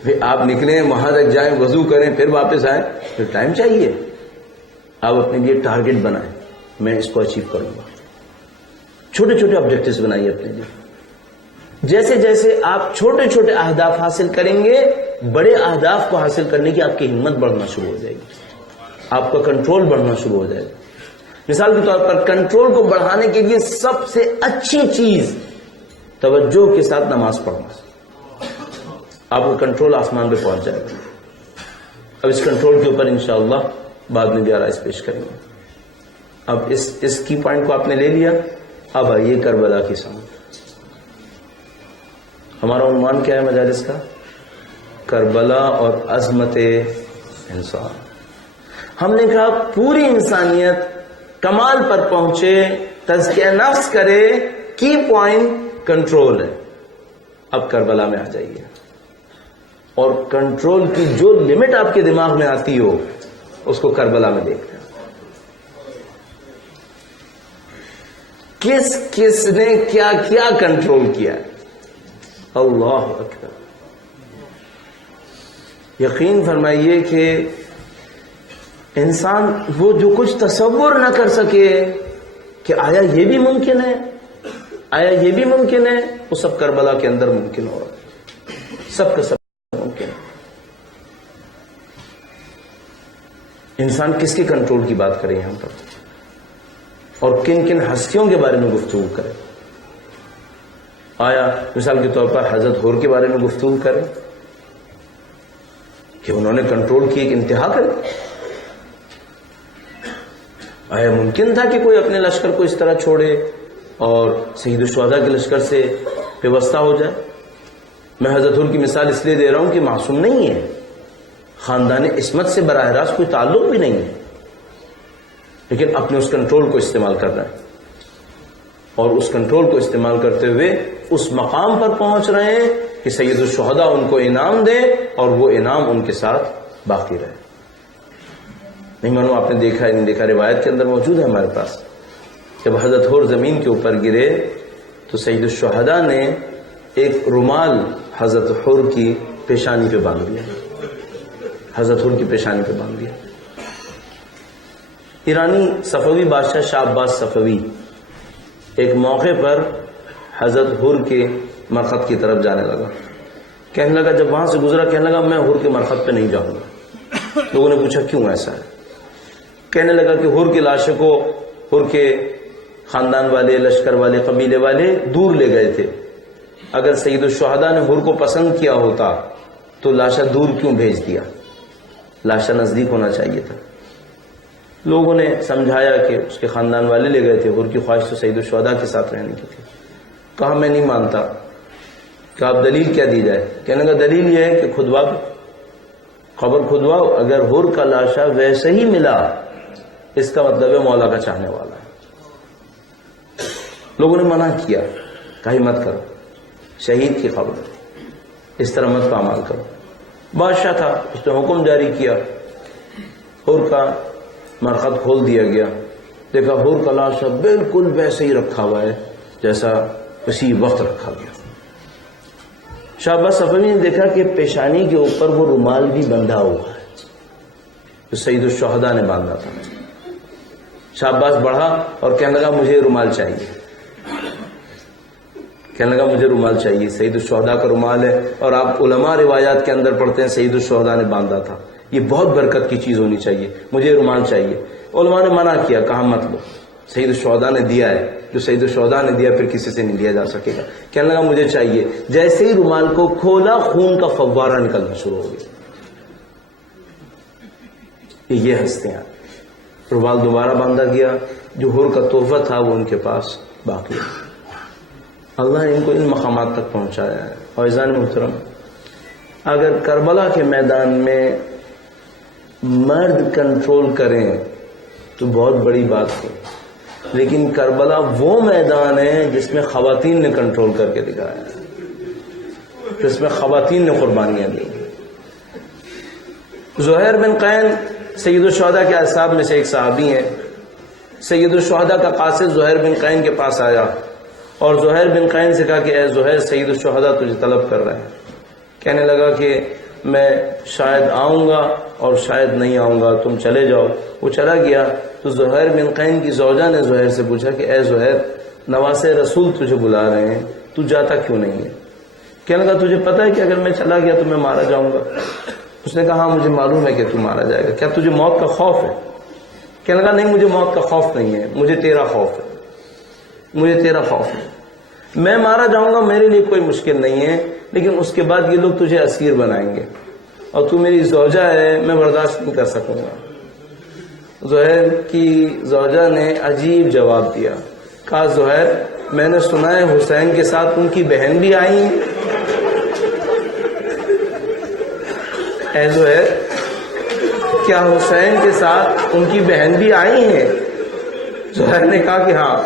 پھر آپ نکلیں وہاں تک جائیں، وضو کریں، پھر واپس آئیں، پھر ٹائم چاہیے. آپ اپنے لیے ٹارگٹ بنائیں، میں اس کو اچیو کروں گا. چھوٹے چھوٹے آبجیکٹیوز بنائیے اپنے لیے. جیسے جیسے آپ چھوٹے چھوٹے اہداف حاصل کریں گے، بڑے اہداف کو حاصل کرنے کی آپ کی ہمت بڑھنا شروع ہو جائے گی، آپ کا کنٹرول بڑھنا شروع ہو جائے گا. مثال کے طور پر کنٹرول کو بڑھانے کے لیے سب سے اچھی چیز توجہ کے ساتھ نماز پڑھنا. آپ کا کنٹرول آسمان پہ پہنچ جائے گا. اب اس کنٹرول کے اوپر انشاءاللہ بعد میں بھی آرائز پیش کریں گے. اب اس کی پوائنٹ کو آپ نے لے لیا. اب آئیے کربلا کی سمجھ. ہمارا عنوان کیا ہے مجالس کا؟ کربلا اور عظمت انسان. ہم نے کہا پوری انسانیت کمال پر پہنچے، تزکیہ نفس کرے، کی پوائنٹ کنٹرول ہے. اب کربلا میں آ جائیے اور کنٹرول کی جو لمٹ آپ کے دماغ میں آتی ہو اس کو کربلا میں دیکھیں. کس کس نے کیا کیا کنٹرول کیا ہے. اللہ اکبر. یقین فرمائیے کہ انسان وہ جو کچھ تصور نہ کر سکے کہ آیا یہ بھی ممکن ہے، آیا یہ بھی ممکن ہے، وہ سب کربلا کے اندر ممکن ہو رہا ہے. سب کا سب ممکن ہے. انسان کس کے کنٹرول کی بات کرے یہاں پر، اور کن کن ہستیوں کے بارے میں گفتگو کرے. آیا مثال کے طور پر حضرت حور کے بارے میں گفتگو کرے کہ انہوں نے کنٹرول کی ایک انتہا کرے. آیا ممکن تھا کہ کوئی اپنے لشکر کو اس طرح چھوڑے اور سید الشہداء کے لشکر سے پیوستہ ہو جائے؟ میں حضرت حور کی مثال اس لیے دے رہا ہوں کہ معصوم نہیں ہے، خاندان عصمت سے براہ راست کوئی تعلق بھی نہیں ہے، لیکن اپنے اس کنٹرول کو استعمال کر رہے ہیں، اور اس کنٹرول کو استعمال کرتے ہوئے اس مقام پر پہنچ رہے ہیں کہ سید الشہداء ان کو انعام دے اور وہ انعام ان کے ساتھ باقی رہے. نہیں مانو آپ نے دیکھا ہے نہیں دیکھا، روایت کے اندر موجود ہے ہمارے پاس. جب حضرت حور زمین کے اوپر گرے تو سید الشہداء نے ایک رومال حضرت حور کی پیشانی پہ باندھ دیا، حضرت حور کی پیشانی پہ باندھ دیا. ایرانی صفوی بادشاہ شاہ عباس صفوی ایک موقع پر حضرت حور کے مرخت کی طرف جانے لگا. کہنے لگا، جب وہاں سے گزرا کہنے لگا میں حور کے مرخت پہ نہیں جاؤں گا. لوگوں نے پوچھا کیوں ایسا ہے؟ کہنے لگا کہ حور کی لاشوں کو حور کے خاندان والے، لشکر والے، قبیلے والے دور لے گئے تھے. اگر سید الشہداء نے حور کو پسند کیا ہوتا تو لاشا دور کیوں بھیج دیا؟ لاشا نزدیک ہونا چاہیے تھا. لوگوں نے سمجھایا کہ اس کے خاندان والے لے گئے تھے، حور کی خواہش تو سید الشہداء کے ساتھ رہنے کی تھی. کہا میں نہیں مانتا. کہ آپ دلیل کیا دی جائے؟ کہنے کا دلیل یہ ہے کہ کھدوا خبر کھدواؤ، اگر حور کا لاشا ویسے ہی ملا اس کا مطلب ہے مولا کا چاہنے والا ہے. لوگوں نے منع کیا، کہیں مت کرو، شہید کی خبر، اس طرح مت پامال کرو. بادشاہ تھا، اس نے حکم جاری کیا، حور کا مرخت کھول دیا گیا. دیکھا حور کا لاشا بالکل ویسے ہی رکھا ہوا ہے جیسا اسی وقت رکھا گیا. شاہ عباس صفوی نے دیکھا کہ پیشانی کے اوپر وہ رومال بھی بندھا ہوا ہے جو سید الشہداء نے باندھا تھا. شاہ عباس بڑھا اور کہنے لگا مجھے رومال چاہیے. کہنے لگا مجھے رومال چاہیے، سید الشہداء کا رومال ہے، اور آپ علماء روایات کے اندر پڑھتے ہیں سید الشہداء نے باندھا تھا، یہ بہت برکت کی چیز ہونی چاہیے، مجھے رومال چاہیے۔ علماء نے منع کیا، کہا مت لو، سید الشہداء نے دیا ہے، جو سید الشہداء نے دیا پھر کسی سے نہیں لیا جا سکے گا۔ کہنے لگا مجھے چاہیے، جیسے ہی رومال کو کھولا خون کا فوارہ نکلنا شروع ہو گیا۔ یہ ہنستے ہیں، رومال دوبارہ باندھا گیا، جو حر کا تحفہ تھا وہ ان کے پاس باقی ہے۔ اللہ نے ان کو ان مقامات تک پہنچایا ہے۔ اور عزیزان محترم، اگر کربلا کے میدان میں مرد کنٹرول کریں تو بہت بڑی بات ہے، لیکن کربلا وہ میدان ہے جس میں خواتین نے کنٹرول کر کے دکھایا ہے، جس میں خواتین نے قربانیاں دی۔ زہیر بن قین سید الشہداء کے اصحاب میں سے ایک صحابی ہیں۔ سید الشہداء کا قاصد زہیر بن قین کے پاس آیا اور زہیر بن قین سے کہا کہ اے زہیر، سید الشہداء تجھے طلب کر رہا ہے۔ کہنے لگا کہ میں شاید آؤں گا اور شاید نہیں آؤں گا، تم چلے جاؤ۔ وہ چلا گیا تو زہیر بن قین کی زوجہ نے زہیر سے پوچھا کہ اے زہیر، نواسے رسول تجھے بلا رہے ہیں، تو جاتا کیوں نہیں ہے؟ کہنے لگا تجھے پتہ ہے کہ اگر میں چلا گیا تو میں مارا جاؤں گا؟ اس نے کہا ہاں مجھے معلوم ہے کہ تو مارا جائے گا، کیا تجھے موت کا خوف ہے؟ کہنے لگا نہیں، مجھے موت کا خوف نہیں ہے، مجھے تیرا خوف ہے، مجھے تیرا خوف ہے۔ میں مارا جاؤں گا، میرے لیے کوئی مشکل نہیں ہے، لیکن اس کے بعد یہ لوگ تجھے اسیر بنائیں گے اور تو میری زوجہ ہے، میں برداشت نہیں کر سکوں گا۔ زہیر کی زوجہ نے عجیب جواب دیا، کہا زہیر، میں نے سنا ہے حسین کے ساتھ ان کی بہن بھی آئی ہیں۔ اے زہیر، کیا حسین کے ساتھ ان کی بہن بھی آئی ہیں؟ زہیر نے کہا کہ ہاں،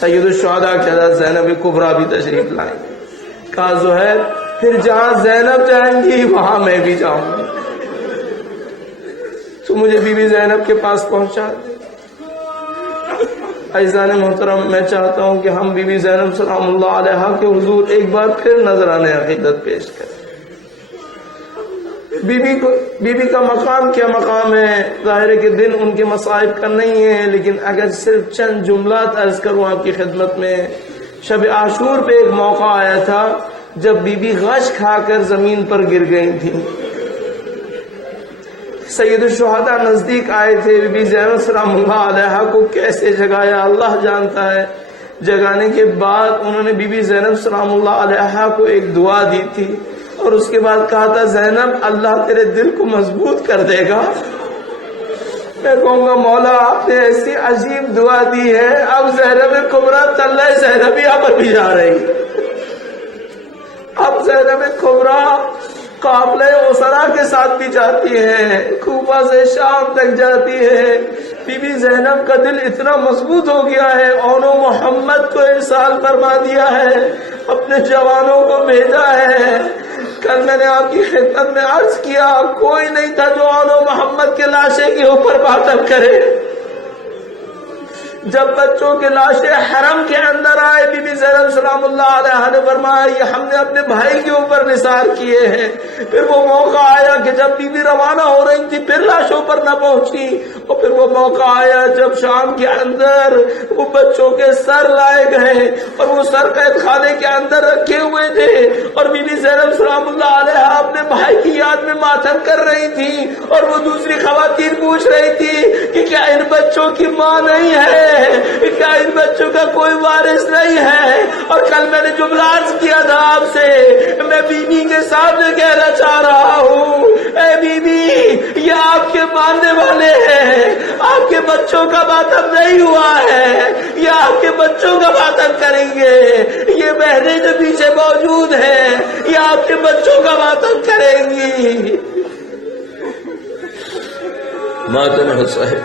سید الشہداء کی حضرت زینب کبریٰ بھی تشریف لائیں۔ کہا زہیر، پھر جہاں زینب جائیں گی وہاں میں بھی جاؤں گی، تو مجھے بی بی زینب کے پاس پہنچا دے۔ عزیزان محترم، میں چاہتا ہوں کہ ہم بی بی زینب سلام اللہ علیہا کے حضور ایک بار پھر نذرانہ عقیدت پیش کریں۔ بی بی کا مقام کیا مقام ہے؟ ظاہر ہے کہ دن ان کے مصائب کا نہیں ہے، لیکن اگر صرف چند جملات عرض کروں آپ کی خدمت میں، شب عاشور پہ ایک موقع آیا تھا جب بی بی غش کھا کر زمین پر گر گئی تھی۔ سید الشہداء نزدیک آئے تھے، بی بی زینب سلام اللہ علیہا کو کیسے جگایا اللہ جانتا ہے۔ جگانے کے بعد انہوں نے بی بی زینب سلام اللہ علیہا کو ایک دعا دی تھی اور اس کے بعد کہا تھا زینب اللہ تیرے دل کو مضبوط کر دے گا۔ میں کہوں گا مولا آپ نے ایسی عجیب دعا دی ہے، اب زینب کبریٰ طلع زینبیہ پر بھی جا رہی، اب زینب کبریٰ قافلہ اسرا کے ساتھ بھی جاتی ہے، کوفہ سے شام تک جاتی ہے۔ بی بی زینب کا دل اتنا مضبوط ہو گیا ہے، اونو محمد کو ارسال فرما دیا ہے، اپنے جوانوں کو بھیجا ہے۔ کل میں نے آپ کی خدمت میں عرض کیا، کوئی نہیں تھا جو اونو محمد کے لاشے کے اوپر ماتم کرے۔ جب بچوں کے لاشیں حرم کے اندر آئے، بی بی زینب سلام اللہ علیہا نے فرمایا یہ ہم نے اپنے بھائی کے اوپر نثار کیے ہیں۔ پھر وہ موقع آیا کہ جب بی بی روانہ ہو رہی تھی پھر لاشوں پر نہ پہنچی، اور پھر وہ موقع آیا جب شام کے اندر وہ بچوں کے سر لائے گئے اور وہ سر قید خانے کے اندر رکھے ہوئے تھے، اور بی بی زینب سلام اللہ علیہا اپنے بھائی کی یاد میں ماتم کر رہی تھی، اور وہ دوسری خواتین پوچھ رہی تھی کہ کیا ان بچوں کی ماں نہیں ہے، کیا ان بچوں کا کوئی وارث نہیں ہے؟ اور کل میں نے جملہ عرض کیا تھا آپ سے، میں بی بی کے سامنے کہنا چاہ رہا ہوں، اے بی بی یہ آپ کے ماننے والے ہیں، آپ کے بچوں کا ماتم نہیں ہوا ہے، یہ آپ کے بچوں کا ماتم کریں گے، یہ بہنیں جو پیچھے موجود ہیں یہ آپ کے بچوں کا ماتم کریں گی۔ ماتم حسین